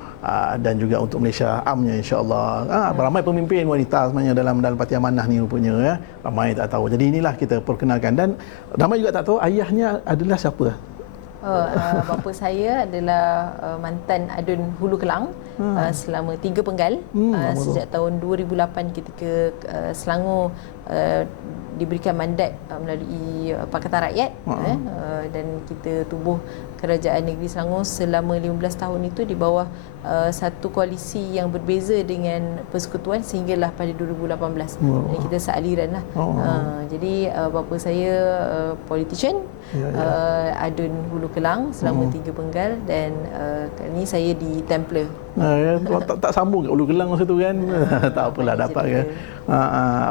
dan juga untuk Malaysia amnya, insya-Allah. Ramai pemimpin wanita sebenarnya dalam Parti Amanah ni rupanya, ramai tak tahu. Jadi inilah kita perkenalkan, dan ramai juga tak tahu ayahnya adalah siapa. Bapa saya adalah mantan Adun Hulu Kelang selama 3 penggal sejak tahun 2008 ketika Selangor diberikan mandat melalui Pakatan Rakyat, dan kita tubuh Kerajaan Negeri Selangor selama 15 tahun itu di bawah satu koalisi yang berbeza dengan Persekutuan sehinggalah pada 2018. Jadi kita sealiran lah. Jadi bapa saya politician, Adun Hulu Kelang selama 3 penggal, dan kali ini saya di Templar. Tak sambung kat Hulu Kelang masa tu kan. Tak apalah, dapat kan.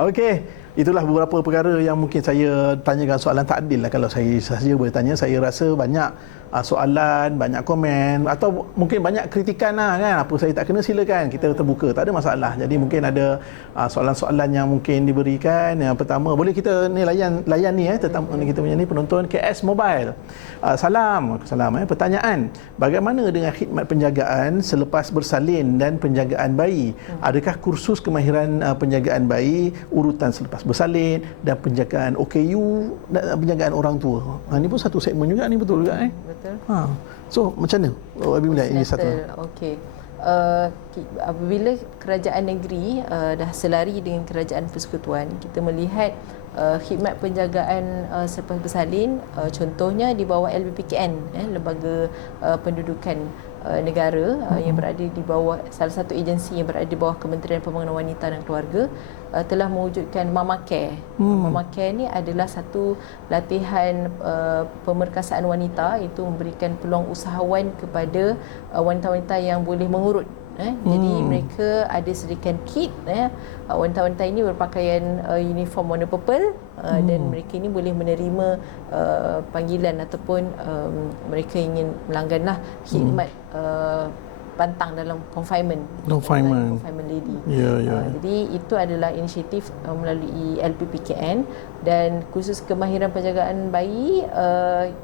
Okey. Itulah beberapa perkara yang mungkin saya tanyakan. Soalan tak adil lah kalau saya saja boleh tanya. Saya rasa banyak soalan, banyak komen, atau mungkin banyak kritikan lah kan. Apa saya tak kena, silakan, kita terbuka, tak ada masalah. Jadi mungkin ada soalan-soalan yang mungkin diberikan. Yang pertama, boleh kita ni layan ni tetamu kita punya ni penonton KS Mobile. Salam. Pertanyaan, bagaimana dengan khidmat penjagaan selepas bersalin dan penjagaan bayi? Adakah kursus kemahiran penjagaan bayi, urutan selepas bersalin, dan penjagaan OKU dan penjagaan orang tua? Ini pun satu segmen juga ni, betul juga Betul. So macam mana Abi melihat ini satu? Okey. Apabila kerajaan negeri dah selari dengan kerajaan persekutuan, kita melihat khidmat penjagaan selepas bersalin, contohnya di bawah LBPKN, Lembaga Pendudukan Negara, yang berada di bawah salah satu agensi yang berada di bawah Kementerian Pembangunan Wanita dan Keluarga, telah mewujudkan Mama Care. Mama Care ni adalah satu latihan pemerkasaan wanita, itu memberikan peluang usahawan kepada wanita-wanita yang boleh mengurut. Jadi mereka ada sediakan kit. Wanita-wanita ini berpakaian uniform warna purple, dan mereka ini boleh menerima panggilan ataupun mereka ingin melangganlah khidmat pantang dalam confinement lady. Jadi itu adalah inisiatif melalui LPPKN, dan khusus kemahiran penjagaan bayi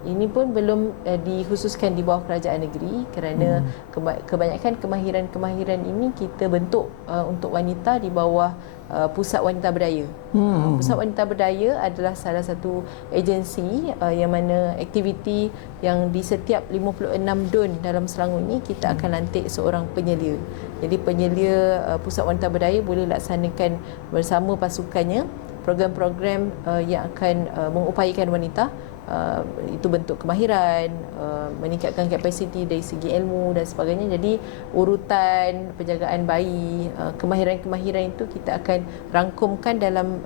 ini pun belum dikhususkan di bawah kerajaan negeri, kerana kebanyakan kemahiran ini kita bentuk untuk wanita di bawah Pusat Wanita Berdaya. Pusat Wanita Berdaya adalah salah satu agensi yang mana aktiviti yang di setiap 56 DUN dalam Selangor ni kita akan lantik seorang penyelia. Jadi penyelia Pusat Wanita Berdaya boleh laksanakan bersama pasukannya program-program yang akan mengupayakan wanita. Itu bentuk kemahiran, meningkatkan kapasiti dari segi ilmu dan sebagainya. Jadi urutan penjagaan bayi, kemahiran-kemahiran itu kita akan rangkumkan dalam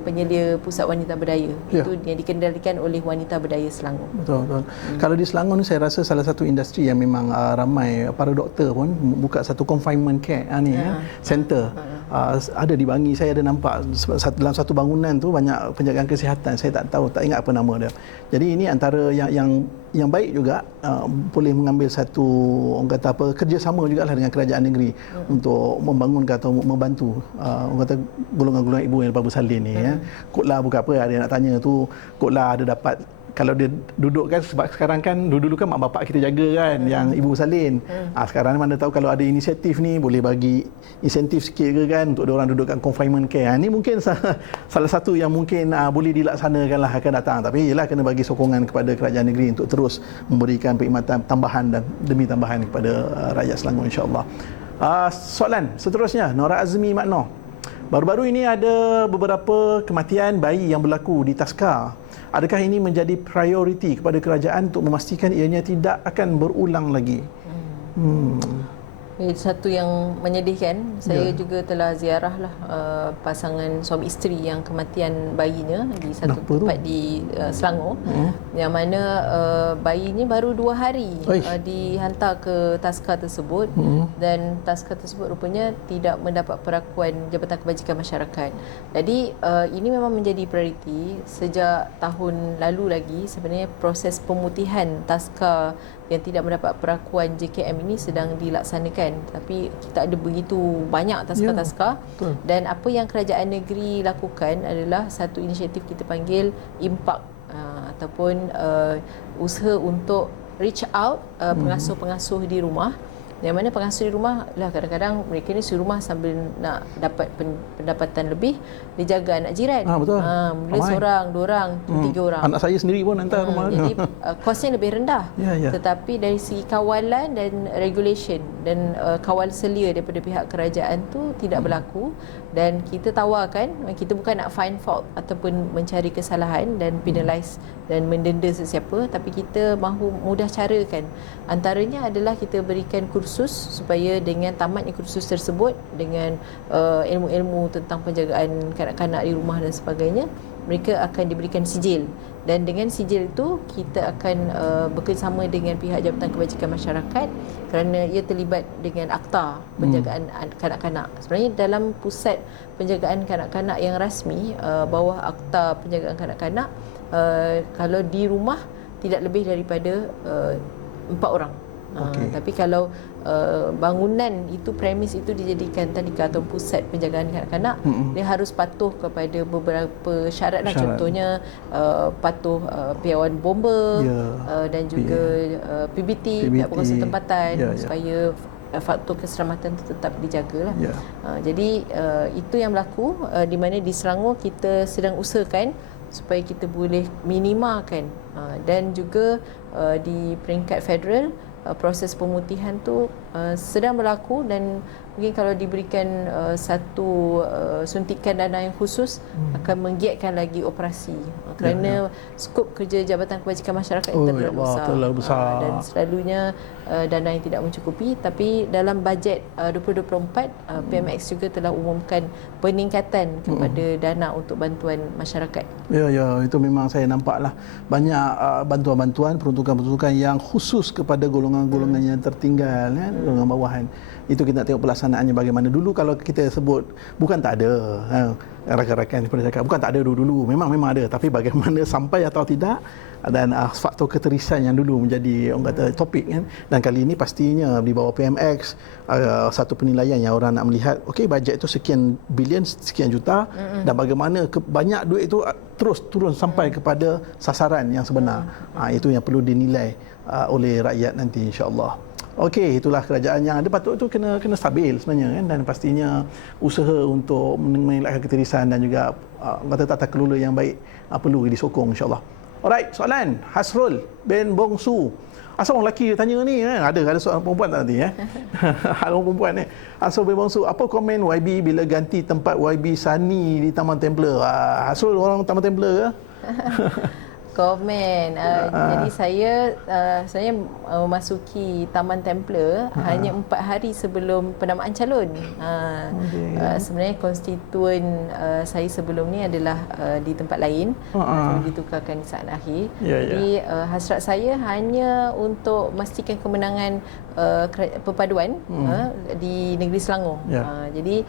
penyelia Pusat Wanita Berdaya. Itu yang dikendalikan oleh Wanita Berdaya Selangor. Betul. Kalau di Selangor ni saya rasa salah satu industri yang memang ramai para doktor pun buka satu confinement care center. Ada di Bangi, saya ada nampak dalam satu bangunan tu banyak penjagaan kesihatan. Saya tak ingat apa nama dia. Jadi ini antara yang baik juga, boleh mengambil satu orang kata apa, kerjasama jugalah dengan kerajaan negeri untuk membangunkan atau membantu orang kata golongan-golongan ibu yang lepas bersalin ni. Kotlah bukan apa, ada yang nak tanya tu, kotlah ada dapat, kalau dia duduk kan, sebab sekarang kan dulu kan mak bapak kita jaga kan yang ibu salin. Sekarang mana tahu kalau ada inisiatif ni boleh bagi insentif sikit ke kan untuk orang duduk kat confinement care. Ni mungkin salah satu yang mungkin boleh dilaksanakan lah akan datang. Tapi ialah kena bagi sokongan kepada kerajaan negeri untuk terus memberikan perkhidmatan tambahan dan demi tambahan kepada rakyat Selangor, insya-Allah. Soalan seterusnya, Nora Azmi Makno. Baru-baru ini ada beberapa kematian bayi yang berlaku di Taskar. Adakah ini menjadi prioriti kepada kerajaan untuk memastikan ianya tidak akan berulang lagi? Satu yang menyedihkan, saya juga telah ziarah lah pasangan suami isteri yang kematian bayinya di satu tempat di Selangor, yang mana bayi ni baru 2 hari dihantar ke taska tersebut, dan taska tersebut rupanya tidak mendapat perakuan Jabatan Kebajikan Masyarakat. Jadi ini memang menjadi prioriti sejak tahun lalu lagi. Sebenarnya proses pemutihan taska yang tidak mendapat perakuan JKM ini sedang dilaksanakan, tapi kita ada begitu banyak taska-taska, dan apa yang kerajaan negeri lakukan adalah satu inisiatif kita panggil impak, ataupun usaha untuk reach out pengasuh-pengasuh di rumah, yang mana pengasuh di rumah lah kadang-kadang mereka ni di rumah sambil nak dapat pendapatan lebih, dia jaga anak jiran. Betul. Mula seorang, 2 orang, 3 orang. Anak saya sendiri pun hantar rumah. Jadi kosnya lebih rendah. Tetapi dari segi kawalan dan regulation dan kawal selia daripada pihak kerajaan tu tidak berlaku, dan kita tawarkan, kita bukan nak find fault ataupun mencari kesalahan dan penalize dan mendenda sesiapa, tapi kita mahu mudah carakan. Antaranya adalah kita berikan kursus supaya dengan tamatnya kursus tersebut, dengan ilmu-ilmu tentang penjagaan kanak-kanak di rumah dan sebagainya, mereka akan diberikan sijil, dan dengan sijil itu kita akan bekerjasama dengan pihak Jabatan Kebajikan Masyarakat kerana ia terlibat dengan akta penjagaan kanak-kanak. Sebenarnya dalam pusat penjagaan kanak-kanak yang rasmi, bawah akta penjagaan kanak-kanak, kalau di rumah tidak lebih daripada 4 orang. Tapi kalau bangunan itu, premis itu dijadikan tadika atau pusat penjagaan kanak-kanak, dia harus patuh kepada beberapa syarat lah. Contohnya patuh piawai bomba, dan juga PBT, tak berkuasa tempatan, supaya faktor keselamatan itu tetap dijaga lah. Jadi itu yang berlaku, di mana di Selangor kita sedang usahakan supaya kita boleh minimalkan, dan juga di peringkat federal proses pemutihan tu sedang berlaku, dan mungkin kalau diberikan satu suntikan dana yang khusus akan menggiatkan lagi operasi, kerana skop kerja Jabatan Kebajikan Masyarakat terlalu besar, dan selalunya dana yang tidak mencukupi. Tapi dalam bajet 2024 PMX juga telah umumkan peningkatan kepada dana untuk bantuan masyarakat. Itu memang saya nampaklah banyak bantuan-bantuan, peruntukan-peruntukan yang khusus kepada golongan-golongan yang tertinggal, golongan bawahan. Itu kita nak tengok pelaksanaannya bagaimana. Dulu kalau kita sebut, bukan tak ada, rakan-rakan seperti cakap, bukan tak ada dulu, memang ada, tapi bagaimana sampai atau tidak, dan faktor keterisan yang dulu menjadi orang kata topik kan. Dan kali ini pastinya di bawah PMX, satu penilaian yang orang nak melihat, okey, bajet itu sekian bilion, sekian juta, dan bagaimana banyak duit itu terus turun sampai kepada sasaran yang sebenar. Itu yang perlu dinilai oleh rakyat nanti, insya-Allah. Okey, itulah kerajaan yang ada, patut tu kena stabil sebenarnya kan, dan pastinya usaha untuk mengelakkan keterisan dan juga kata tata kelola yang baik perlu disokong, insya-Allah. Alright, soalan Hasrul bin Bongsu. Asal orang lelaki tanya ni kan? Ada soalan perempuan tak nanti orang perempuan ni. Hasrul bin Bongsu, apa komen YB bila ganti tempat YB Sani di Taman Templer? Hasrul orang Taman Templer ke? Komen. Jadi saya sebenarnya memasuki Taman Templer hanya 4 hari sebelum penamaan calon. Sebenarnya konstituen saya sebelum ni adalah di tempat lain, ditukarkan di saat akhir. Jadi hasrat saya hanya untuk memastikan kemenangan perpaduan di negeri Selangor. Jadi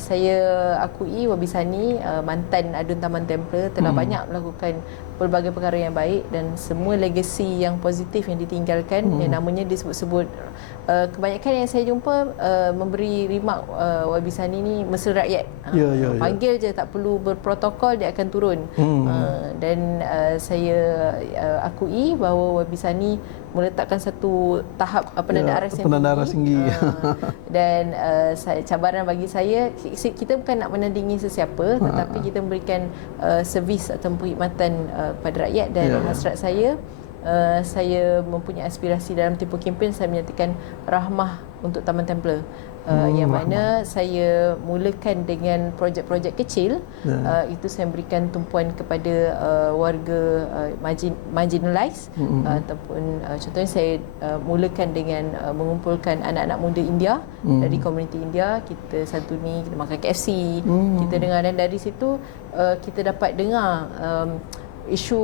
saya akui YB Sani, mantan adun Taman Templer, telah banyak melakukan pelbagai perkara yang baik, dan semua legasi yang positif yang ditinggalkan, yang namanya disebut-sebut. Kebanyakan yang saya jumpa memberi remark YB Sani ni mesra rakyat. Panggil je, tak perlu berprotokol, dia akan turun. Dan saya akui bahawa YB Sani meletakkan satu tahap penandaan aras tinggi. Dan cabaran bagi saya, kita bukan nak menandingi sesiapa, tetapi kita memberikan servis atau perkhidmatan kepada rakyat. Dan hasrat saya mempunyai aspirasi dalam tempoh kempen, saya menyatakan rahmah untuk Taman Templer. yang mana saya mulakan dengan projek-projek kecil. Itu saya berikan tumpuan kepada warga marginalized, ataupun contohnya saya mulakan dengan mengumpulkan anak-anak muda India dari komuniti India. Kita santuni, kita makan KFC, kita dengar, dan dari situ kita dapat dengar isu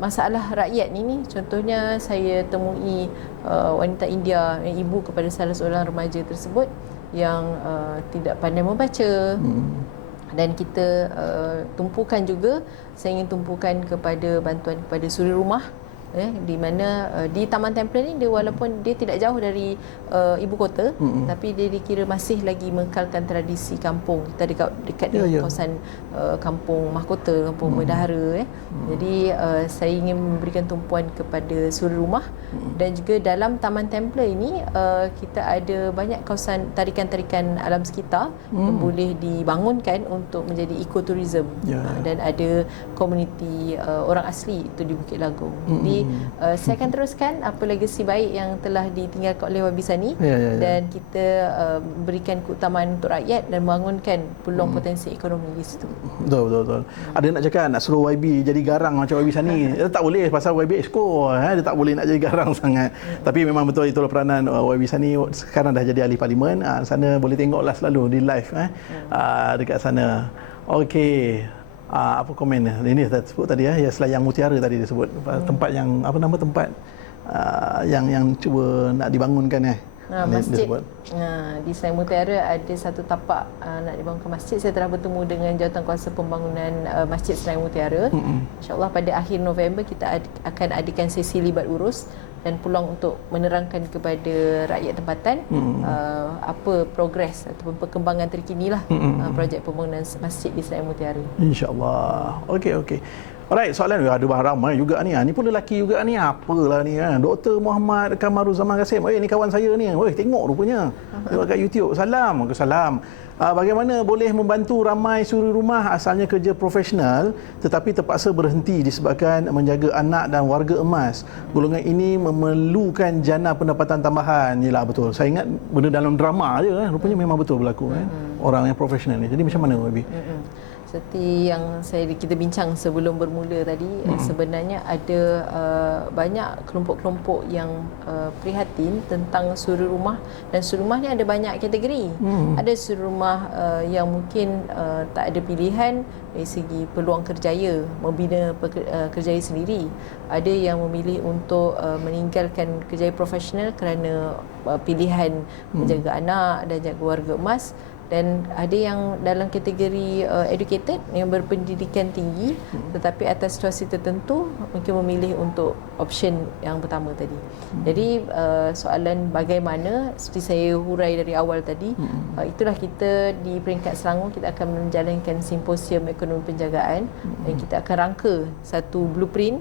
masalah rakyat ini. Contohnya saya temui wanita India, ibu kepada salah seorang remaja tersebut yang tidak pandai membaca, dan kita tumpukan juga, saya ingin tumpukan kepada bantuan kepada suri rumah, di mana di Taman Templer ni, dia walaupun dia tidak jauh dari ibu kota, tapi dia dikira masih lagi mengekalkan tradisi kampung. Kita dekat dengan kawasan kampung mahkota, kampung Mendahara. Jadi saya ingin memberikan tumpuan kepada suri rumah, dan juga dalam Taman Templer ini kita ada banyak kawasan tarikan-tarikan alam sekitar yang boleh dibangunkan untuk menjadi ekoturism. Dan ada komuniti orang asli itu di Bukit Lagong. Jadi saya akan teruskan apa legasi baik yang telah ditinggalkan oleh Wabi Sani, dan kita berikan keutamaan untuk rakyat dan membangunkan peluang potensi ekonomi di situ. Betul. Ada nak cakap nak suruh YB jadi garang macam YB Sani. Tak boleh, pasal YB exco, dia tak boleh nak jadi garang sangat. Tapi memang betul itulah peranan YB Sani. Sekarang dah jadi ahli parlimen. Sana boleh tengoklah selalu di live dekat sana. Okey. Apa komen ini dah sebut tadi ya, Selayang Mutiara tadi disebut tempat yang apa nama tempat yang cuba nak dibangunkan masjid. Di Selayang Mutiara ada satu tapak nak dibangunkan masjid. Saya telah bertemu dengan Jawatankuasa Pembangunan Masjid Selayang Mutiara. InsyaAllah pada akhir November kita akan adakan sesi libat urus dan peluang untuk menerangkan kepada rakyat tempatan apa progres ataupun perkembangan terkini lah projek pembangunan masjid di Selayang Mutiara. InsyaAllah. Okey. Alright, soalan ada ramai juga ni. Ni pun lelaki juga ni. Apalah ni Dr. Muhammad Kamaruzzaman Qasim. Ni kawan saya ni. Tengok rupanya. Tengok kat YouTube. Salam. Bagaimana boleh membantu ramai suri rumah asalnya kerja profesional tetapi terpaksa berhenti disebabkan menjaga anak dan warga emas. Golongan ini memerlukan jana pendapatan tambahan. Yalah, betul. Saya ingat benda dalam drama je rupanya memang betul berlaku orang yang profesional ni. Jadi macam mana Wabi? Seperti yang kita bincang sebelum bermula tadi, sebenarnya ada banyak kelompok-kelompok yang prihatin tentang suri rumah, dan suri rumah ni ada banyak kategori. Ada suri rumah yang mungkin tak ada pilihan dari segi peluang kerjaya, membina kerjaya sendiri. Ada yang memilih untuk meninggalkan kerjaya profesional kerana pilihan menjaga anak dan jaga warga emas. Dan ada yang dalam kategori educated, yang berpendidikan tinggi, tetapi atas situasi tertentu mungkin memilih untuk option yang pertama tadi. Jadi soalan bagaimana, seperti saya hurai dari awal tadi, itulah kita di peringkat Selangor kita akan menjalankan simposium ekonomi penjagaan, dan kita akan rangka satu blueprint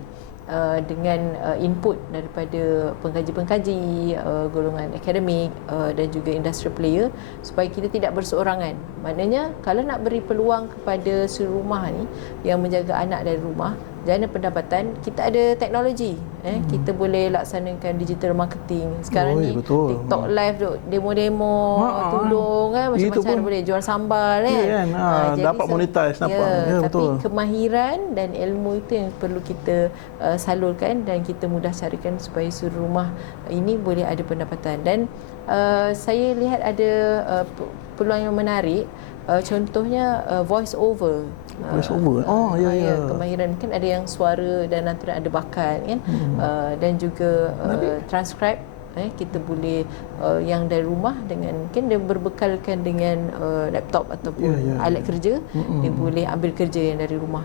dengan input daripada pengkaji-pengkaji, golongan akademik dan juga industri player, supaya kita tidak berseorangan. Maknanya kalau nak beri peluang kepada suri rumah ni yang menjaga anak dari rumah, jana pendapatan, kita ada teknologi. Kita boleh laksanakan digital marketing. Sekarang ni betul. TikTok live demo-demo tudung macam-macam boleh jual sambal dapat monetize tapi betul. Kemahiran dan ilmu itu yang perlu kita salurkan, dan kita mudah carikan supaya suri rumah ini boleh ada pendapatan. Dan saya lihat ada peluang yang menarik. Contohnya voice over. Kemahiran, mungkin ada yang suara dan nanti ada bakat kan, dan juga transcribe. Kita boleh yang dari rumah dengan mungkin dia berbekalkan dengan laptop ataupun alat kerja, dia boleh ambil kerja yang dari rumah.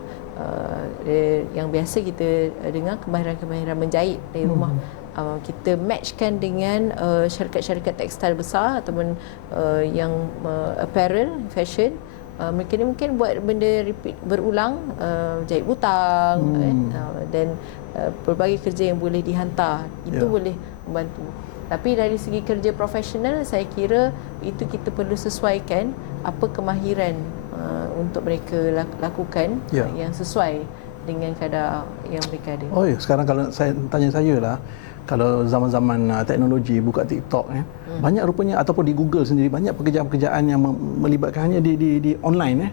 Yang biasa kita dengar kemahiran-kemahiran menjahit dari rumah. Kita matchkan dengan syarikat-syarikat tekstil besar ataupun yang apparel, fashion. Mereka ni mungkin buat benda repeat, berulang, jahit butang dan pelbagai kerja yang boleh dihantar. Itu boleh membantu. Tapi dari segi kerja profesional, saya kira itu kita perlu sesuaikan apa kemahiran untuk mereka lakukan yang sesuai dengan kadar yang mereka ada. Oh ya, sekarang kalau saya tanya saya lah, kalau zaman-zaman teknologi buka TikTok banyak rupanya ataupun di Google sendiri banyak pekerjaan-pekerjaan yang melibatkan hanya di online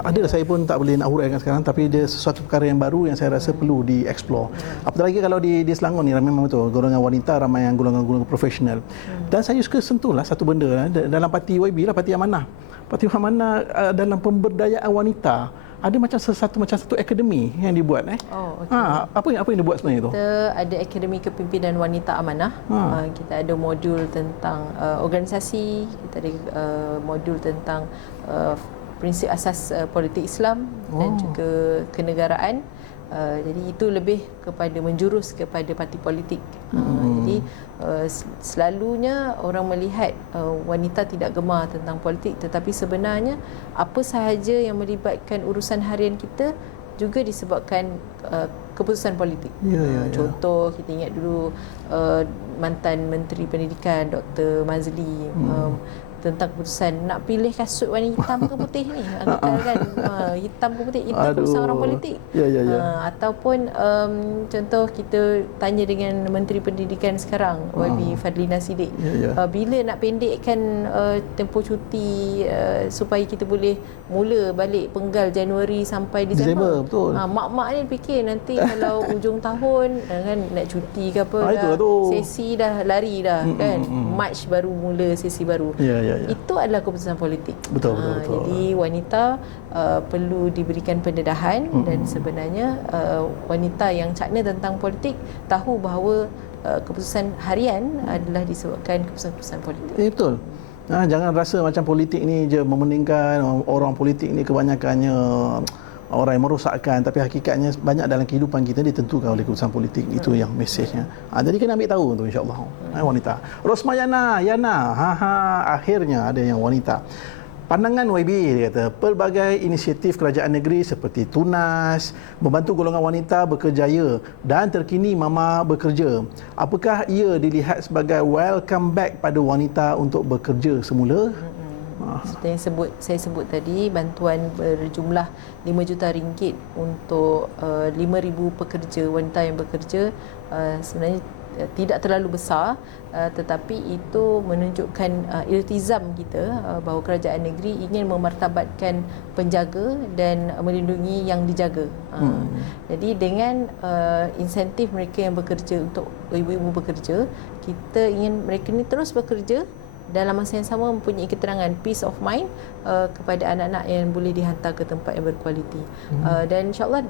adalah saya pun tak boleh nak huraikan sekarang, tapi dia sesuatu perkara yang baru yang saya rasa perlu dieksplor. Apatah lagi kalau di Selangor ni memang betul golongan wanita ramai yang golongan-golongan profesional. Dan saya suka sentuhlah satu benda dalam parti YB lah, parti Amanah. Parti Amanah dalam pemberdayaan wanita ada macam satu akademi yang dibuat Oh, okey. apa yang dibuat sebenarnya tu? Kita ada Akademi Kepimpinan Wanita Amanah. Kita ada modul tentang organisasi, kita ada modul tentang prinsip asas politik Islam dan juga kenegaraan. Jadi itu lebih kepada menjurus kepada parti politik. Jadi selalunya orang melihat wanita tidak gemar tentang politik, tetapi sebenarnya apa sahaja yang melibatkan urusan harian kita juga disebabkan keputusan politik. Contoh, kita ingat dulu mantan Menteri Pendidikan Dr. Mazli tentang keputusan nak pilih kasut warna hitam ke putih ni, kan hitam ke putih, itu keputusan orang politik. Ataupun contoh kita tanya dengan Menteri Pendidikan sekarang, YB Fadlina Siddiq, bila nak pendekkan tempoh cuti supaya kita boleh mula balik penggal Januari sampai Disember. Betul. Mak-mak ni fikir nanti kalau ujung tahun kan nak cuti ke apa, sesi dah lari dah kan, March baru mula sesi baru. Itu adalah keputusan politik. Betul. Jadi wanita perlu diberikan pendedahan dan sebenarnya wanita yang cakna tentang politik tahu bahawa keputusan harian adalah disebabkan keputusan-keputusan politik. Betul. Jangan rasa macam politik ni je memeningkan, orang politik ni kebanyakannya orang yang merosakkan, tapi hakikatnya banyak dalam kehidupan kita ditentukan oleh keputusan politik. Itu yang mesejnya. Jadi kena ambil tahu tu, insya-Allah. Wanita. Rosmayana, akhirnya ada yang wanita. Pandangan YB, dia kata, pelbagai inisiatif kerajaan negeri seperti Tunas membantu golongan wanita berkerjaya dan terkini Mama Bekerja. Apakah ia dilihat sebagai welcome back pada wanita untuk bekerja semula? Seperti yang saya sebut tadi, bantuan berjumlah 5 juta ringgit untuk 5,000 pekerja wanita yang bekerja sebenarnya tidak terlalu besar, tetapi itu menunjukkan iltizam kita bahawa kerajaan negeri ingin memartabatkan penjaga dan melindungi yang dijaga. Jadi dengan insentif mereka yang bekerja, untuk ibu-ibu bekerja, kita ingin mereka ni terus bekerja dalam masa yang sama mempunyai keterangan peace of mind kepada anak-anak yang boleh dihantar ke tempat yang berkualiti. Dan insyaAllah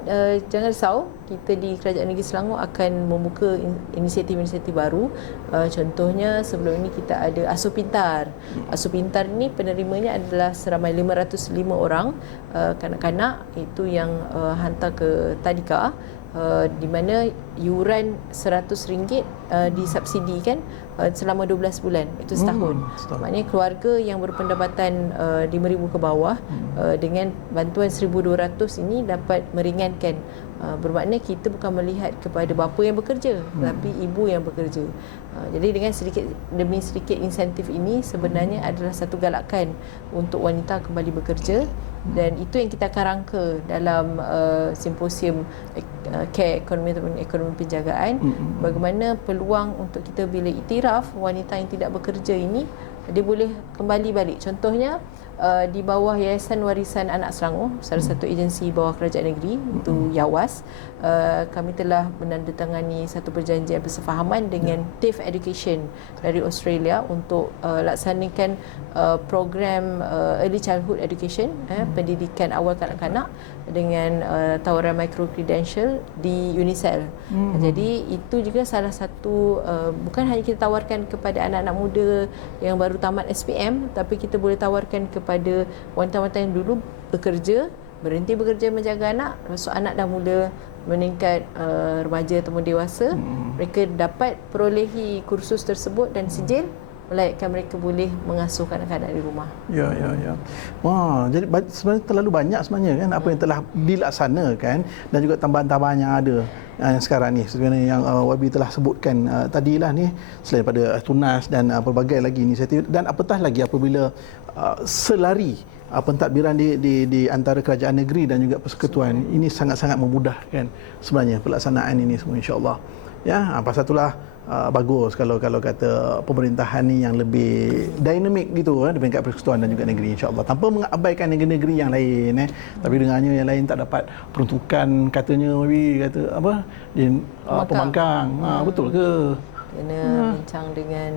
jangan risau, kita di Kerajaan Negeri Selangor akan membuka inisiatif-inisiatif baru. Contohnya sebelum ini kita ada Asuh Pintar. Asuh Pintar ini penerimanya adalah seramai 505 orang kanak-kanak itu yang hantar ke tadika, di mana yuran RM100 disubsidikan selama 12 bulan, itu setahun. Maknanya keluarga yang berpendapatan 5,000 ke bawah dengan bantuan 1,200 ini dapat meringankan. Bermakna kita bukan melihat kepada bapa yang bekerja, tapi ibu yang bekerja. Jadi dengan sedikit demi sedikit insentif ini sebenarnya adalah satu galakan untuk wanita kembali bekerja. Dan itu yang kita akan rangka dalam simposium care ekonomi ataupun ekonomi penjagaan. Bagaimana peluang untuk kita bila iktiraf wanita yang tidak bekerja ini, dia boleh kembali balik. Contohnya di bawah Yayasan Warisan Anak Selangor, salah satu agensi bawah kerajaan negeri, itu YAWAS, kami telah menandatangani satu perjanjian bersefahaman dengan TAFE Education dari Australia untuk laksanakan program Early Childhood Education, pendidikan awal kanak-kanak dengan tawaran micro credential di UNICEF. Jadi itu juga salah satu, bukan hanya kita tawarkan kepada anak-anak muda yang baru tamat SPM, tapi kita boleh tawarkan kepada wanita-wanita yang dulu bekerja, berhenti bekerja menjaga anak, lepas tu anak dah mula meningkat remaja ataupun dewasa, mereka dapat perolehi kursus tersebut dan sijil melainkan mereka boleh mengasuh kanak-kanak di rumah. Ya. Wah, jadi sebenarnya terlalu banyak sebenarnya kan apa yang telah dilaksanakan dan juga tambahan-tambahan yang ada yang sekarang ni sebenarnya yang YB telah sebutkan tadilah ni, selain pada Tunas dan pelbagai lagi inisiatif, dan apatah lagi apabila selari pentadbiran di antara kerajaan negeri dan juga persekutuan ini sangat-sangat memudahkan sebenarnya pelaksanaan ini semua, insya-Allah. Ya, pasal itulah bagus kalau kata pemerintahan ni yang lebih dinamik gitu di peringkat persekutuan dan juga negeri, insya-Allah, tanpa mengabaikan negeri-negeri yang lain tapi dengannya yang lain tak dapat peruntukan, katanya kata apa di pembangkang. Betul ke? Kena bincang dengan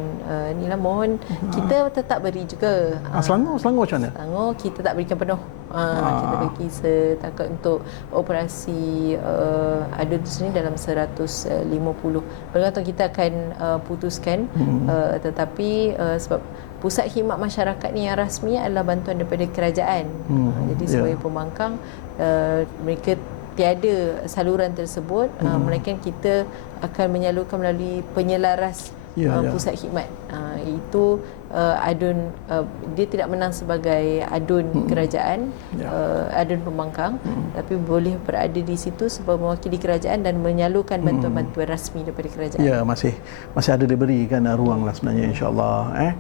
inilah, mohon kita tetap beri juga. Selangor macam mana? Selangor kita tak berikan penuh. Kita bagi setakat untuk operasi adun tu sendiri dalam 150. Bergantung kita akan putuskan, tetapi sebab pusat khidmat masyarakat ni yang rasmi adalah bantuan daripada kerajaan. Jadi sebagai pembangkang, mereka tiada saluran tersebut, melainkan kita akan menyalurkan melalui penyelaras pusat khidmat. Itu adun, dia tidak menang sebagai adun kerajaan, adun pembangkang, tapi boleh berada di situ sebagai mewakili kerajaan dan menyalurkan bantuan-bantuan rasmi daripada kerajaan. Ya, masih ada diberikan ruang lah sebenarnya, insya-Allah.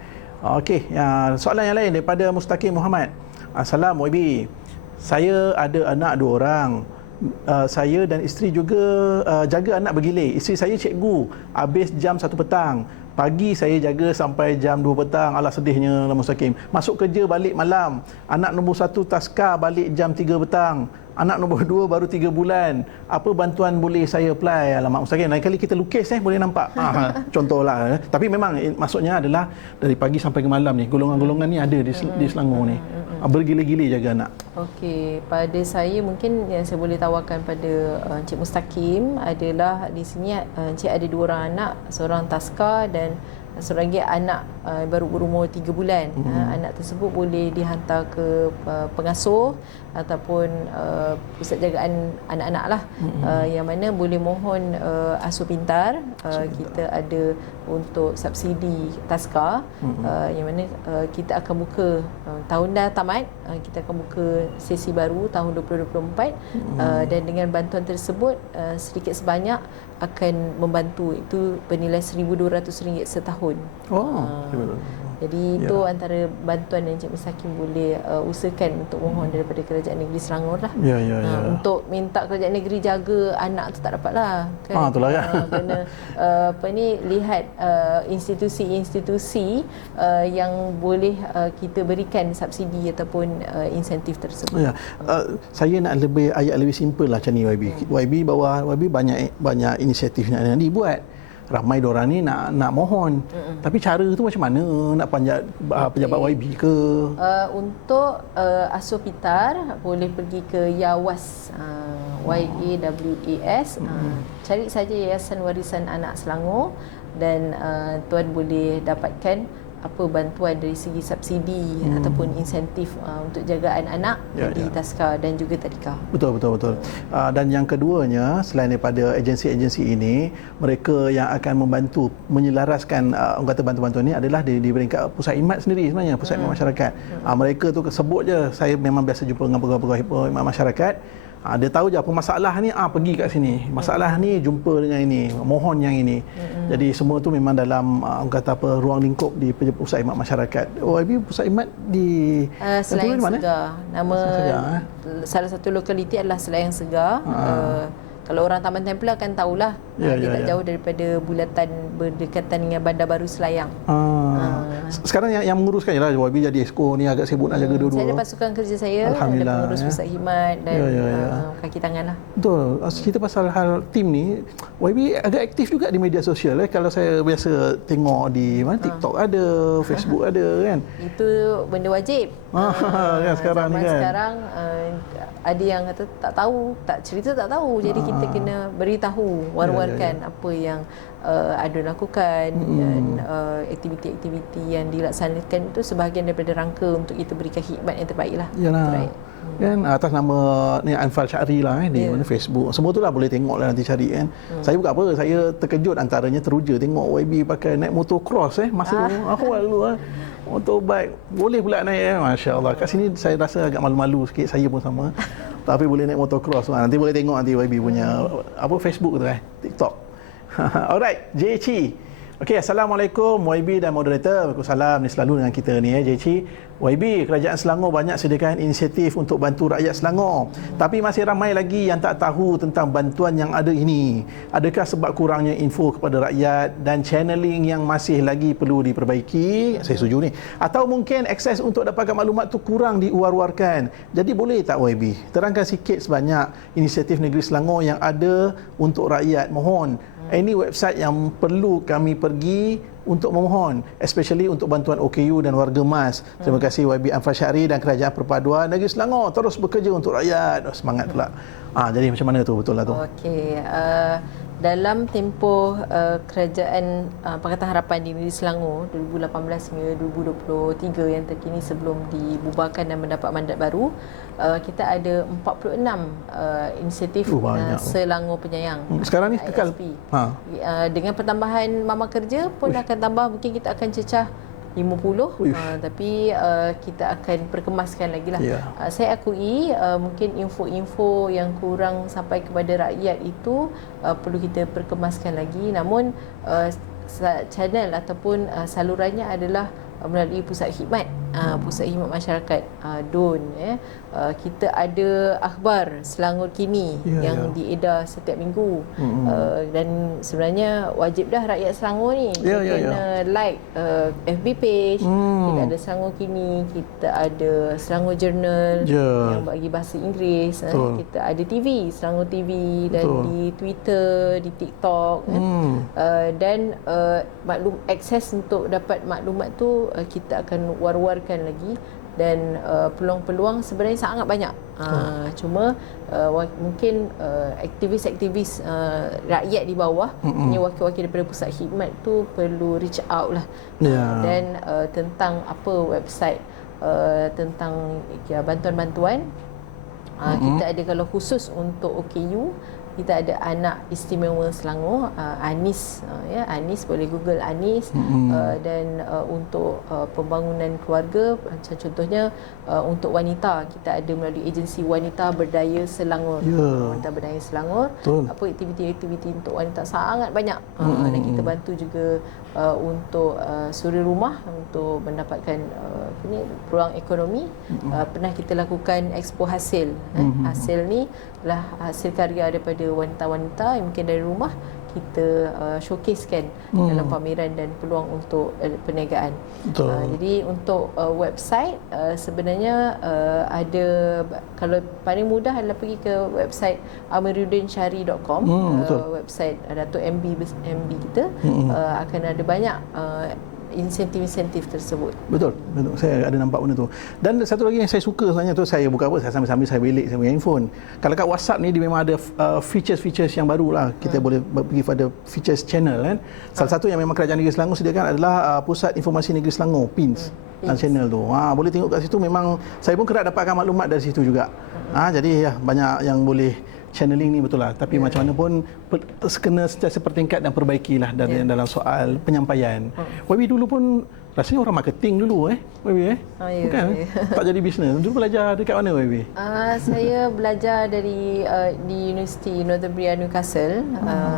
Okey, soalan yang lain daripada Mustaqim Muhammad. Assalamualaikum YB. Saya ada anak 2 orang. Saya dan isteri juga jaga anak bergilir. Isteri saya cikgu, habis jam 1 petang. Pagi saya jaga sampai jam 2 petang. Alah, sedihnya Mustaqim. Masuk kerja balik malam. Anak nombor 1 taska balik jam 3 petang. Anak nombor 2 baru 3 bulan. Apa bantuan boleh saya apply? Alamak Mustaqim, lain kali kita lukis boleh nampak. Contohlah. Tapi memang maksudnya adalah dari pagi sampai ke malam ni, golongan-golongan ni ada di Selangor ni. Bergilir-gilir jaga anak. Okey, pada saya mungkin yang saya boleh tawarkan pada Encik Mustaqim adalah di sini Encik ada 2 orang anak, seorang taska dan seorang lagi anak baru berumur 3 bulan. Anak tersebut boleh dihantar ke pengasuh ataupun pusat jagaan anak-anak lah, yang mana boleh mohon asuh pintar. Kita ada untuk subsidi taska, yang mana kita akan buka tahun dah tamat, kita akan buka sesi baru tahun 2024, dan dengan bantuan tersebut sedikit sebanyak akan membantu, itu bernilai RM1,200 setahun. Jadi itu antara bantuan yang Encik Mustaqim boleh usahakan untuk mohon daripada Kerajaan Negeri Selangor lah. Untuk minta Kerajaan Negeri jaga anak tu tak dapat lah kan. Itulah kan. Kena lihat institusi-institusi yang boleh kita berikan subsidi ataupun insentif tersebut. Saya nak ayat lebih simple lah macam ni YB. YB banyak inisiatif yang dibuat. Ramai diorang ni nak mohon. Tapi cara tu macam mana? Nak panjat pejabat YB ke? Untuk asuh pintar boleh pergi ke YAWAS, YAWAS. Cari saja Yayasan Warisan Anak Selangor dan tuan boleh dapatkan apa bantuan dari segi subsidi ataupun insentif untuk jagaan anak di taska dan juga tadika. Betul. Dan yang keduanya, selain daripada agensi-agensi ini, mereka yang akan membantu menyelaraskan kata bantuan-bantuan ini adalah di peringkat pusat khidmat sendiri sebenarnya, pusat khidmat masyarakat. Mereka tu sebut je, saya memang biasa jumpa dengan pegawai-pegawai khidmat masyarakat. Dia tahu je apa masalah ni, pergi kat sini. Masalah ni jumpa dengan ini, mohon yang ini. Jadi semua tu memang dalam ruang lingkup di pusat khidmat masyarakat. YB pusat khidmat di Selayang Segar. Nama salah satu lokaliti adalah Selayang Segar. Kalau orang Taman Templer akan tahulah. Dia tak jauh daripada bulatan berdekatan dengan Bandar Baru Selayang. Sekarang yang menguruskan ialah YB jadi exco ni agak sibuk nak jaga dua-dua. Saya ada pasukan kerja saya, ada pengurus pusat khidmat dan kaki tangan lah. Betul. Cerita pasal hal tim ni, YB agak aktif juga di media sosial. Kalau saya biasa tengok di TikTok ada, Facebook ada kan. Itu benda wajib. Sekarang ni kan. Sekarang ada yang kata tak tahu, cerita tak tahu. Jadi kita kena beritahu, war-warkan apa yang adun lakukan dan aktiviti-aktiviti yang dilaksanakan itu sebahagian daripada rangka untuk kita berikan khidmat yang terbaik lah. Yalah. Kan atas nama ni Anfal Syahri lah di mana Facebook. Semua tu lah boleh tengok lah nanti cari kan. Saya bukan apa, saya terkejut antaranya teruja tengok YB pakai naik motocross masa awal dulu motorbike boleh pula naik Masya-Allah. Kat sini saya rasa agak malu-malu sikit, saya pun sama. Tapi boleh naik motocross. Nanti boleh tengok nanti YB punya Facebook tu TikTok. Alright, JC. Okey, Assalamualaikum YB dan moderator. Waalaikumsalam. Ni selalu dengan kita ni JC. YB, Kerajaan Selangor banyak sediakan inisiatif untuk bantu rakyat Selangor. Tapi masih ramai lagi yang tak tahu tentang bantuan yang ada ini. Adakah sebab kurangnya info kepada rakyat dan channeling yang masih lagi perlu diperbaiki? Saya setuju ni. Atau mungkin akses untuk dapatkan maklumat tu kurang diuar-uarkan. Jadi boleh tak YB terangkan sikit sebanyak inisiatif negeri Selangor yang ada untuk rakyat? Mohon. Ini website yang perlu kami pergi untuk memohon, especially untuk bantuan OKU dan warga MAS. Terima kasih YB Anfar Syahri dan Kerajaan Perpaduan Negeri Selangor terus bekerja untuk rakyat. Semangat pula. Jadi macam mana tu, betul lah tu? Okey, dalam tempoh Kerajaan Pakatan Harapan di Negeri Selangor 2018 hingga 2023 yang terkini sebelum dibubarkan dan mendapat mandat baru, kita ada 46 inisiatif Selangor Penyayang. Sekarang ni kekal. Dengan pertambahan mama kerja pun akan tambah, mungkin kita akan cecah 50, tapi kita akan perkemaskan lagi lah. Saya akui mungkin info-info yang kurang sampai kepada rakyat itu perlu kita perkemaskan lagi. Namun channel ataupun salurannya adalah melalui Pusat Khidmat Masyarakat DUN. Kita ada akhbar Selangor Kini yang diedar setiap minggu, dan sebenarnya wajib dah rakyat Selangor ni kena like FB page. Kita ada Selangor Kini, kita ada Selangor Journal yang bagi bahasa Inggeris, kita ada TV Selangor TV, dan di Twitter, di TikTok, dan akses untuk dapat maklumat tu kita akan war-warkan lagi. Dan peluang-peluang sebenarnya sangat banyak. Cuma mungkin aktivis-aktivis rakyat di bawah, punya wakil-wakil daripada pusat khidmat tu perlu reach out lah. Dan tentang apa website tentang bantuan-bantuan, kita ada, kalau khusus untuk OKU, kita ada Anak Istimewa Selangor, Anis, Anis, boleh Google Anis. Dan untuk pembangunan keluarga, macam contohnya untuk wanita, kita ada melalui agensi Wanita Berdaya Selangor. Wanita Berdaya Selangor, apa aktiviti-aktiviti untuk wanita sangat banyak. Dan kita bantu juga untuk suri rumah untuk mendapatkan peluang ekonomi. Pernah kita lakukan expo hasil. Hasil ni adalah hasil karya daripada wanita-wanita yang mungkin dari rumah, kita showcasekan dalam pameran dan peluang untuk perniagaan. Jadi untuk website, sebenarnya ada, kalau paling mudah adalah pergi ke website amiruddinsyari.com, website Datuk MB kita. Akan ada banyak insentif-insentif tersebut. Betul. Saya ada nampak benda tu. Dan satu lagi yang saya suka sebenarnya tu, saya buka apa, saya sambil-sambil saya belik saya punya handphone. Kalau kat WhatsApp ni dia memang ada features-features yang baru lah. Kita boleh pergi pada features channel kan. Salah satu yang memang Kerajaan Negeri Selangor sediakan adalah Pusat Informasi Negeri Selangor, PINS. Channel tu. Boleh tengok kat situ, memang saya pun kerap dapatkan maklumat dari situ juga. Jadi banyak yang boleh channeling ni, betul lah. Tapi macam mana pun kena sentiasa pertingkat dan perbaikilah dalam soal penyampaian. YB dulu pun rasanya orang marketing dulu YB bukan? Tak jadi bisnes. Dulu belajar dekat mana YB? Saya belajar di Universiti Northumbria Newcastle,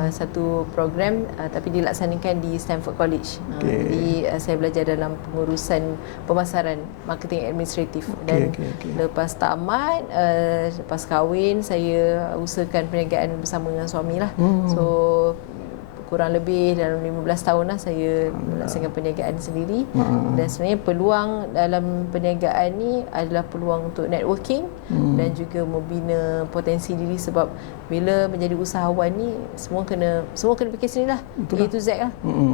satu program tapi dilaksanakan di Stanford College. Jadi saya belajar dalam pengurusan pemasaran, marketing administratif. Dan lepas tamat, lepas kahwin, saya usahakan perniagaan bersama dengan suami lah. So kurang lebih dalam 15 tahun lah saya melaksanakan perniagaan sendiri. Dan sebenarnya peluang dalam perniagaan ni adalah peluang untuk networking dan juga membina potensi diri, sebab bila menjadi usahawan ni semua kena fikir sendiri lah, A to Z lah.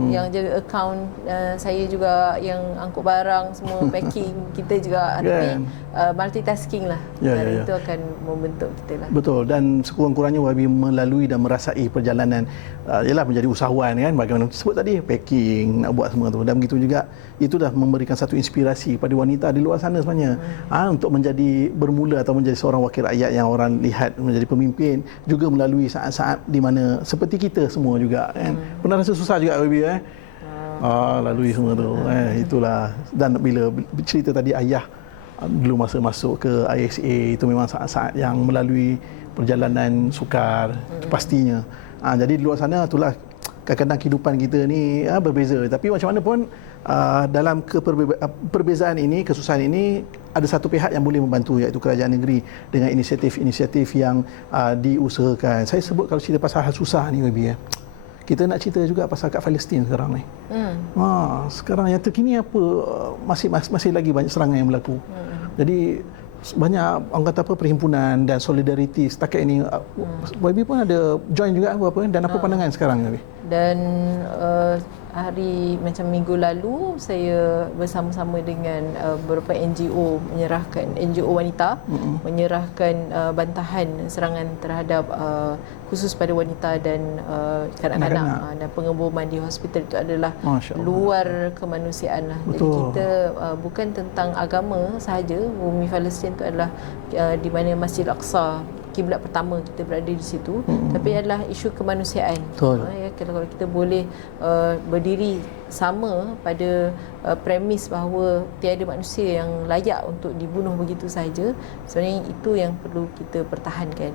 Yang jaga akaun, saya juga yang angkut barang semua, packing kita juga, tapi multitasking lah. Itu akan membentuk kita lah. Betul. Dan sekurang-kurangnya YB melalui dan merasai perjalanan ialah menjadi usahawan kan, bagaimana sebut tadi, packing, nak buat semua tu. Dan begitu juga itu dah memberikan satu inspirasi pada wanita di luar sana sebenarnya, untuk menjadi bermula atau menjadi seorang wakil rakyat yang orang lihat menjadi pemimpin, juga melalui saat-saat di mana seperti kita semua juga kan. Pernah rasa susah juga YB lalui semua tu. Itulah. Dan bila cerita tadi ayah dulu masa masuk ke ISA, itu memang saat-saat yang melalui perjalanan sukar pastinya. Jadi di luar sana itulah kadang-kadang kehidupan kita ni berbeza. Tapi macam mana pun dalam perbezaan ini, kesusahan ini, ada satu pihak yang boleh membantu, iaitu kerajaan negeri dengan inisiatif-inisiatif yang diusahakan. Saya sebut kalau cerita pasal hal susah ni, Wabi, kita nak cerita juga pasal kat Palestin sekarang ni. Sekarang yang terkini apa, masih lagi banyak serangan yang berlaku. Jadi banyak orang kata apa, perhimpunan dan solidariti setakat ini. YB pun ada join juga apa dan apa pandangan sekarang, YB? Dan hari macam minggu lalu saya bersama-sama dengan beberapa NGO wanita menyerahkan bantahan serangan terhadap khusus pada wanita dan kanak-kanak, dan pengeboman di hospital itu adalah luar kemanusiaan lah. Jadi kita bukan tentang agama sahaja. Bumi Palestin itu adalah di mana Masjid Al-Aqsa, kiblat pertama kita berada di situ, tapi adalah isu kemanusiaan. Ya, kalau kita boleh berdiri sama pada premis bahawa tiada manusia yang layak untuk dibunuh begitu sahaja, sebenarnya itu yang perlu kita pertahankan.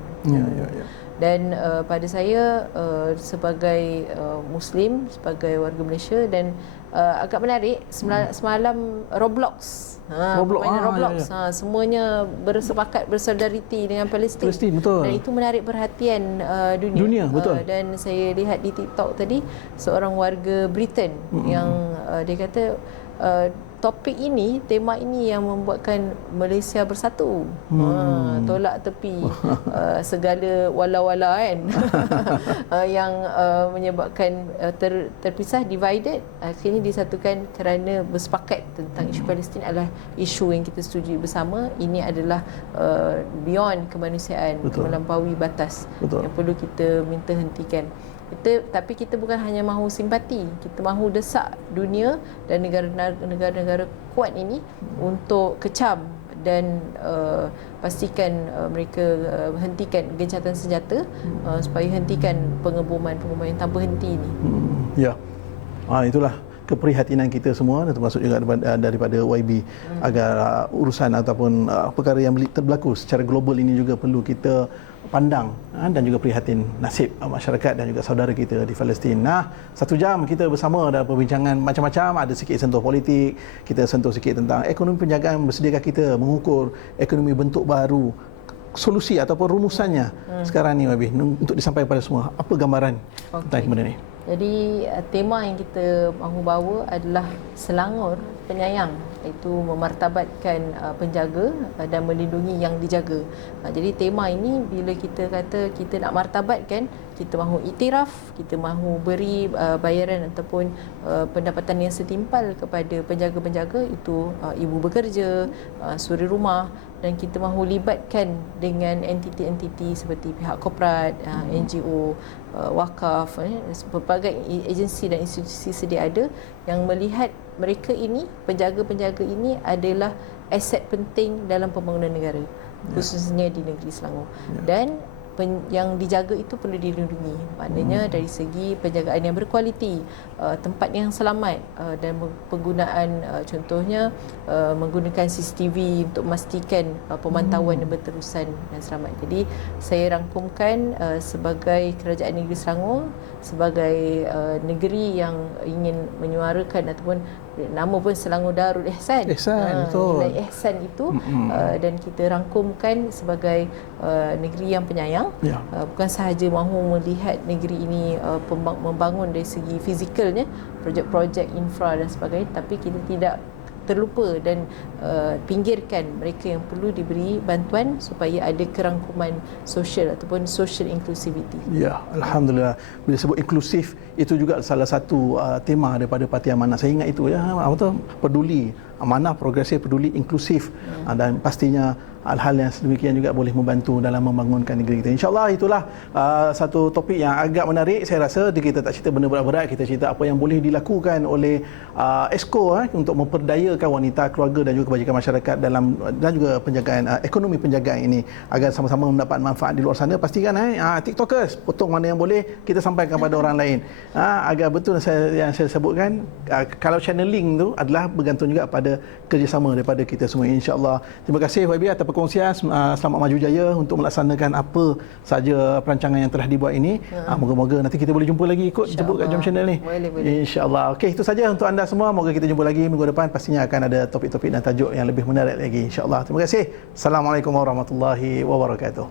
Dan pada saya sebagai Muslim, sebagai warga Malaysia, dan agak menarik semalam Roblox. Roblox. Semuanya bersepakat bersolidariti dengan Palestin. Betul. Dan itu menarik perhatian dunia. Betul. Dan saya lihat di TikTok tadi seorang warga Britain yang dia kata topik ini, tema ini yang membuatkan Malaysia bersatu. Tolak tepi segala wala-wala kan yang menyebabkan terpisah, divided, akhirnya disatukan kerana bersepakat tentang isu Palestin adalah isu yang kita setujui bersama. Ini adalah beyond kemanusiaan, melampaui batas yang perlu kita minta hentikan. Tapi kita bukan hanya mahu simpati, kita mahu desak dunia dan negara-negara kuat ini untuk kecam dan pastikan mereka hentikan gencatan senjata, supaya hentikan pengeboman yang tanpa henti ini. Itulah keprihatinan kita semua, termasuk juga daripada YB, agar urusan ataupun perkara yang berlaku secara global ini juga perlu kita pandang dan juga prihatin nasib masyarakat dan juga saudara kita di Palestin. 1 jam kita bersama dalam perbincangan macam-macam, ada sikit sentuh politik, kita sentuh sikit tentang ekonomi penjagaan, bersediakah kita mengukur ekonomi bentuk baru, solusi ataupun rumusannya sekarang ni, YB, untuk disampaikan kepada semua. Apa gambaran tentang benda ni? Jadi tema yang kita mahu bawa adalah Selangor Penyayang, iaitu memartabatkan penjaga dan melindungi yang dijaga. Jadi tema ini bila kita kata kita nak martabatkan, kita mahu iktiraf, kita mahu beri bayaran ataupun pendapatan yang setimpal kepada penjaga-penjaga itu, ibu bekerja, suri rumah, dan kita mahu libatkan dengan entiti-entiti seperti pihak korporat, NGO, wakaf, pelbagai agensi dan institusi sedia ada yang melihat mereka ini, penjaga-penjaga ini adalah aset penting dalam pembangunan negara, khususnya di negeri Selangor. Dan yang dijaga itu perlu dilindungi. Maknanya dari segi penjagaan yang berkualiti, tempat yang selamat, dan penggunaan contohnya menggunakan CCTV untuk memastikan pemantauan yang berterusan dan selamat. Jadi saya rangkumkan sebagai Kerajaan Negeri Selangor, sebagai negeri yang ingin menyuarakan ataupun nama pun Selangor Darul Ihsan. Betul. Nilai ihsan itu dan kita rangkumkan sebagai negeri yang penyayang. Bukan sahaja mahu melihat negeri ini membangun dari segi fizikalnya, projek-projek infra dan sebagainya, tapi kita tidak terlupa dan pinggirkan mereka yang perlu diberi bantuan supaya ada kerangkuman sosial ataupun social inclusivity. Alhamdulillah. Bila sebut inklusif, itu juga salah satu tema daripada Parti Amanah. Saya ingat itu, peduli, amanah, progresif, peduli, inklusif, dan pastinya hal-hal yang sedemikian juga boleh membantu dalam membangunkan negeri kita. InsyaAllah itulah satu topik yang agak menarik. Saya rasa kita tak cerita benda berat-berat, kita cerita apa yang boleh dilakukan oleh ESCO untuk memperdayakan wanita, keluarga dan juga kebajikan masyarakat dan juga penjagaan ekonomi penjagaan ini agar sama-sama mendapat manfaat di luar sana. Pastikan TikTokers potong mana yang boleh, kita sampaikan kepada orang lain. Agar betul yang saya sebutkan, kalau channeling tu adalah bergantung juga pada ada kerjasama daripada kita semua, insya-Allah. Terima kasih YB atas perkongsian. Selamat maju jaya untuk melaksanakan apa saja perancangan yang telah dibuat ini. Moga-moga nanti kita boleh jumpa lagi ikut jemput kat Jom Channel ni. Boleh. Insya-Allah. Okey, itu saja untuk anda semua. Moga kita jumpa lagi minggu depan. Pastinya akan ada topik-topik dan tajuk yang lebih menarik lagi, insya-Allah. Terima kasih. Assalamualaikum warahmatullahi wabarakatuh.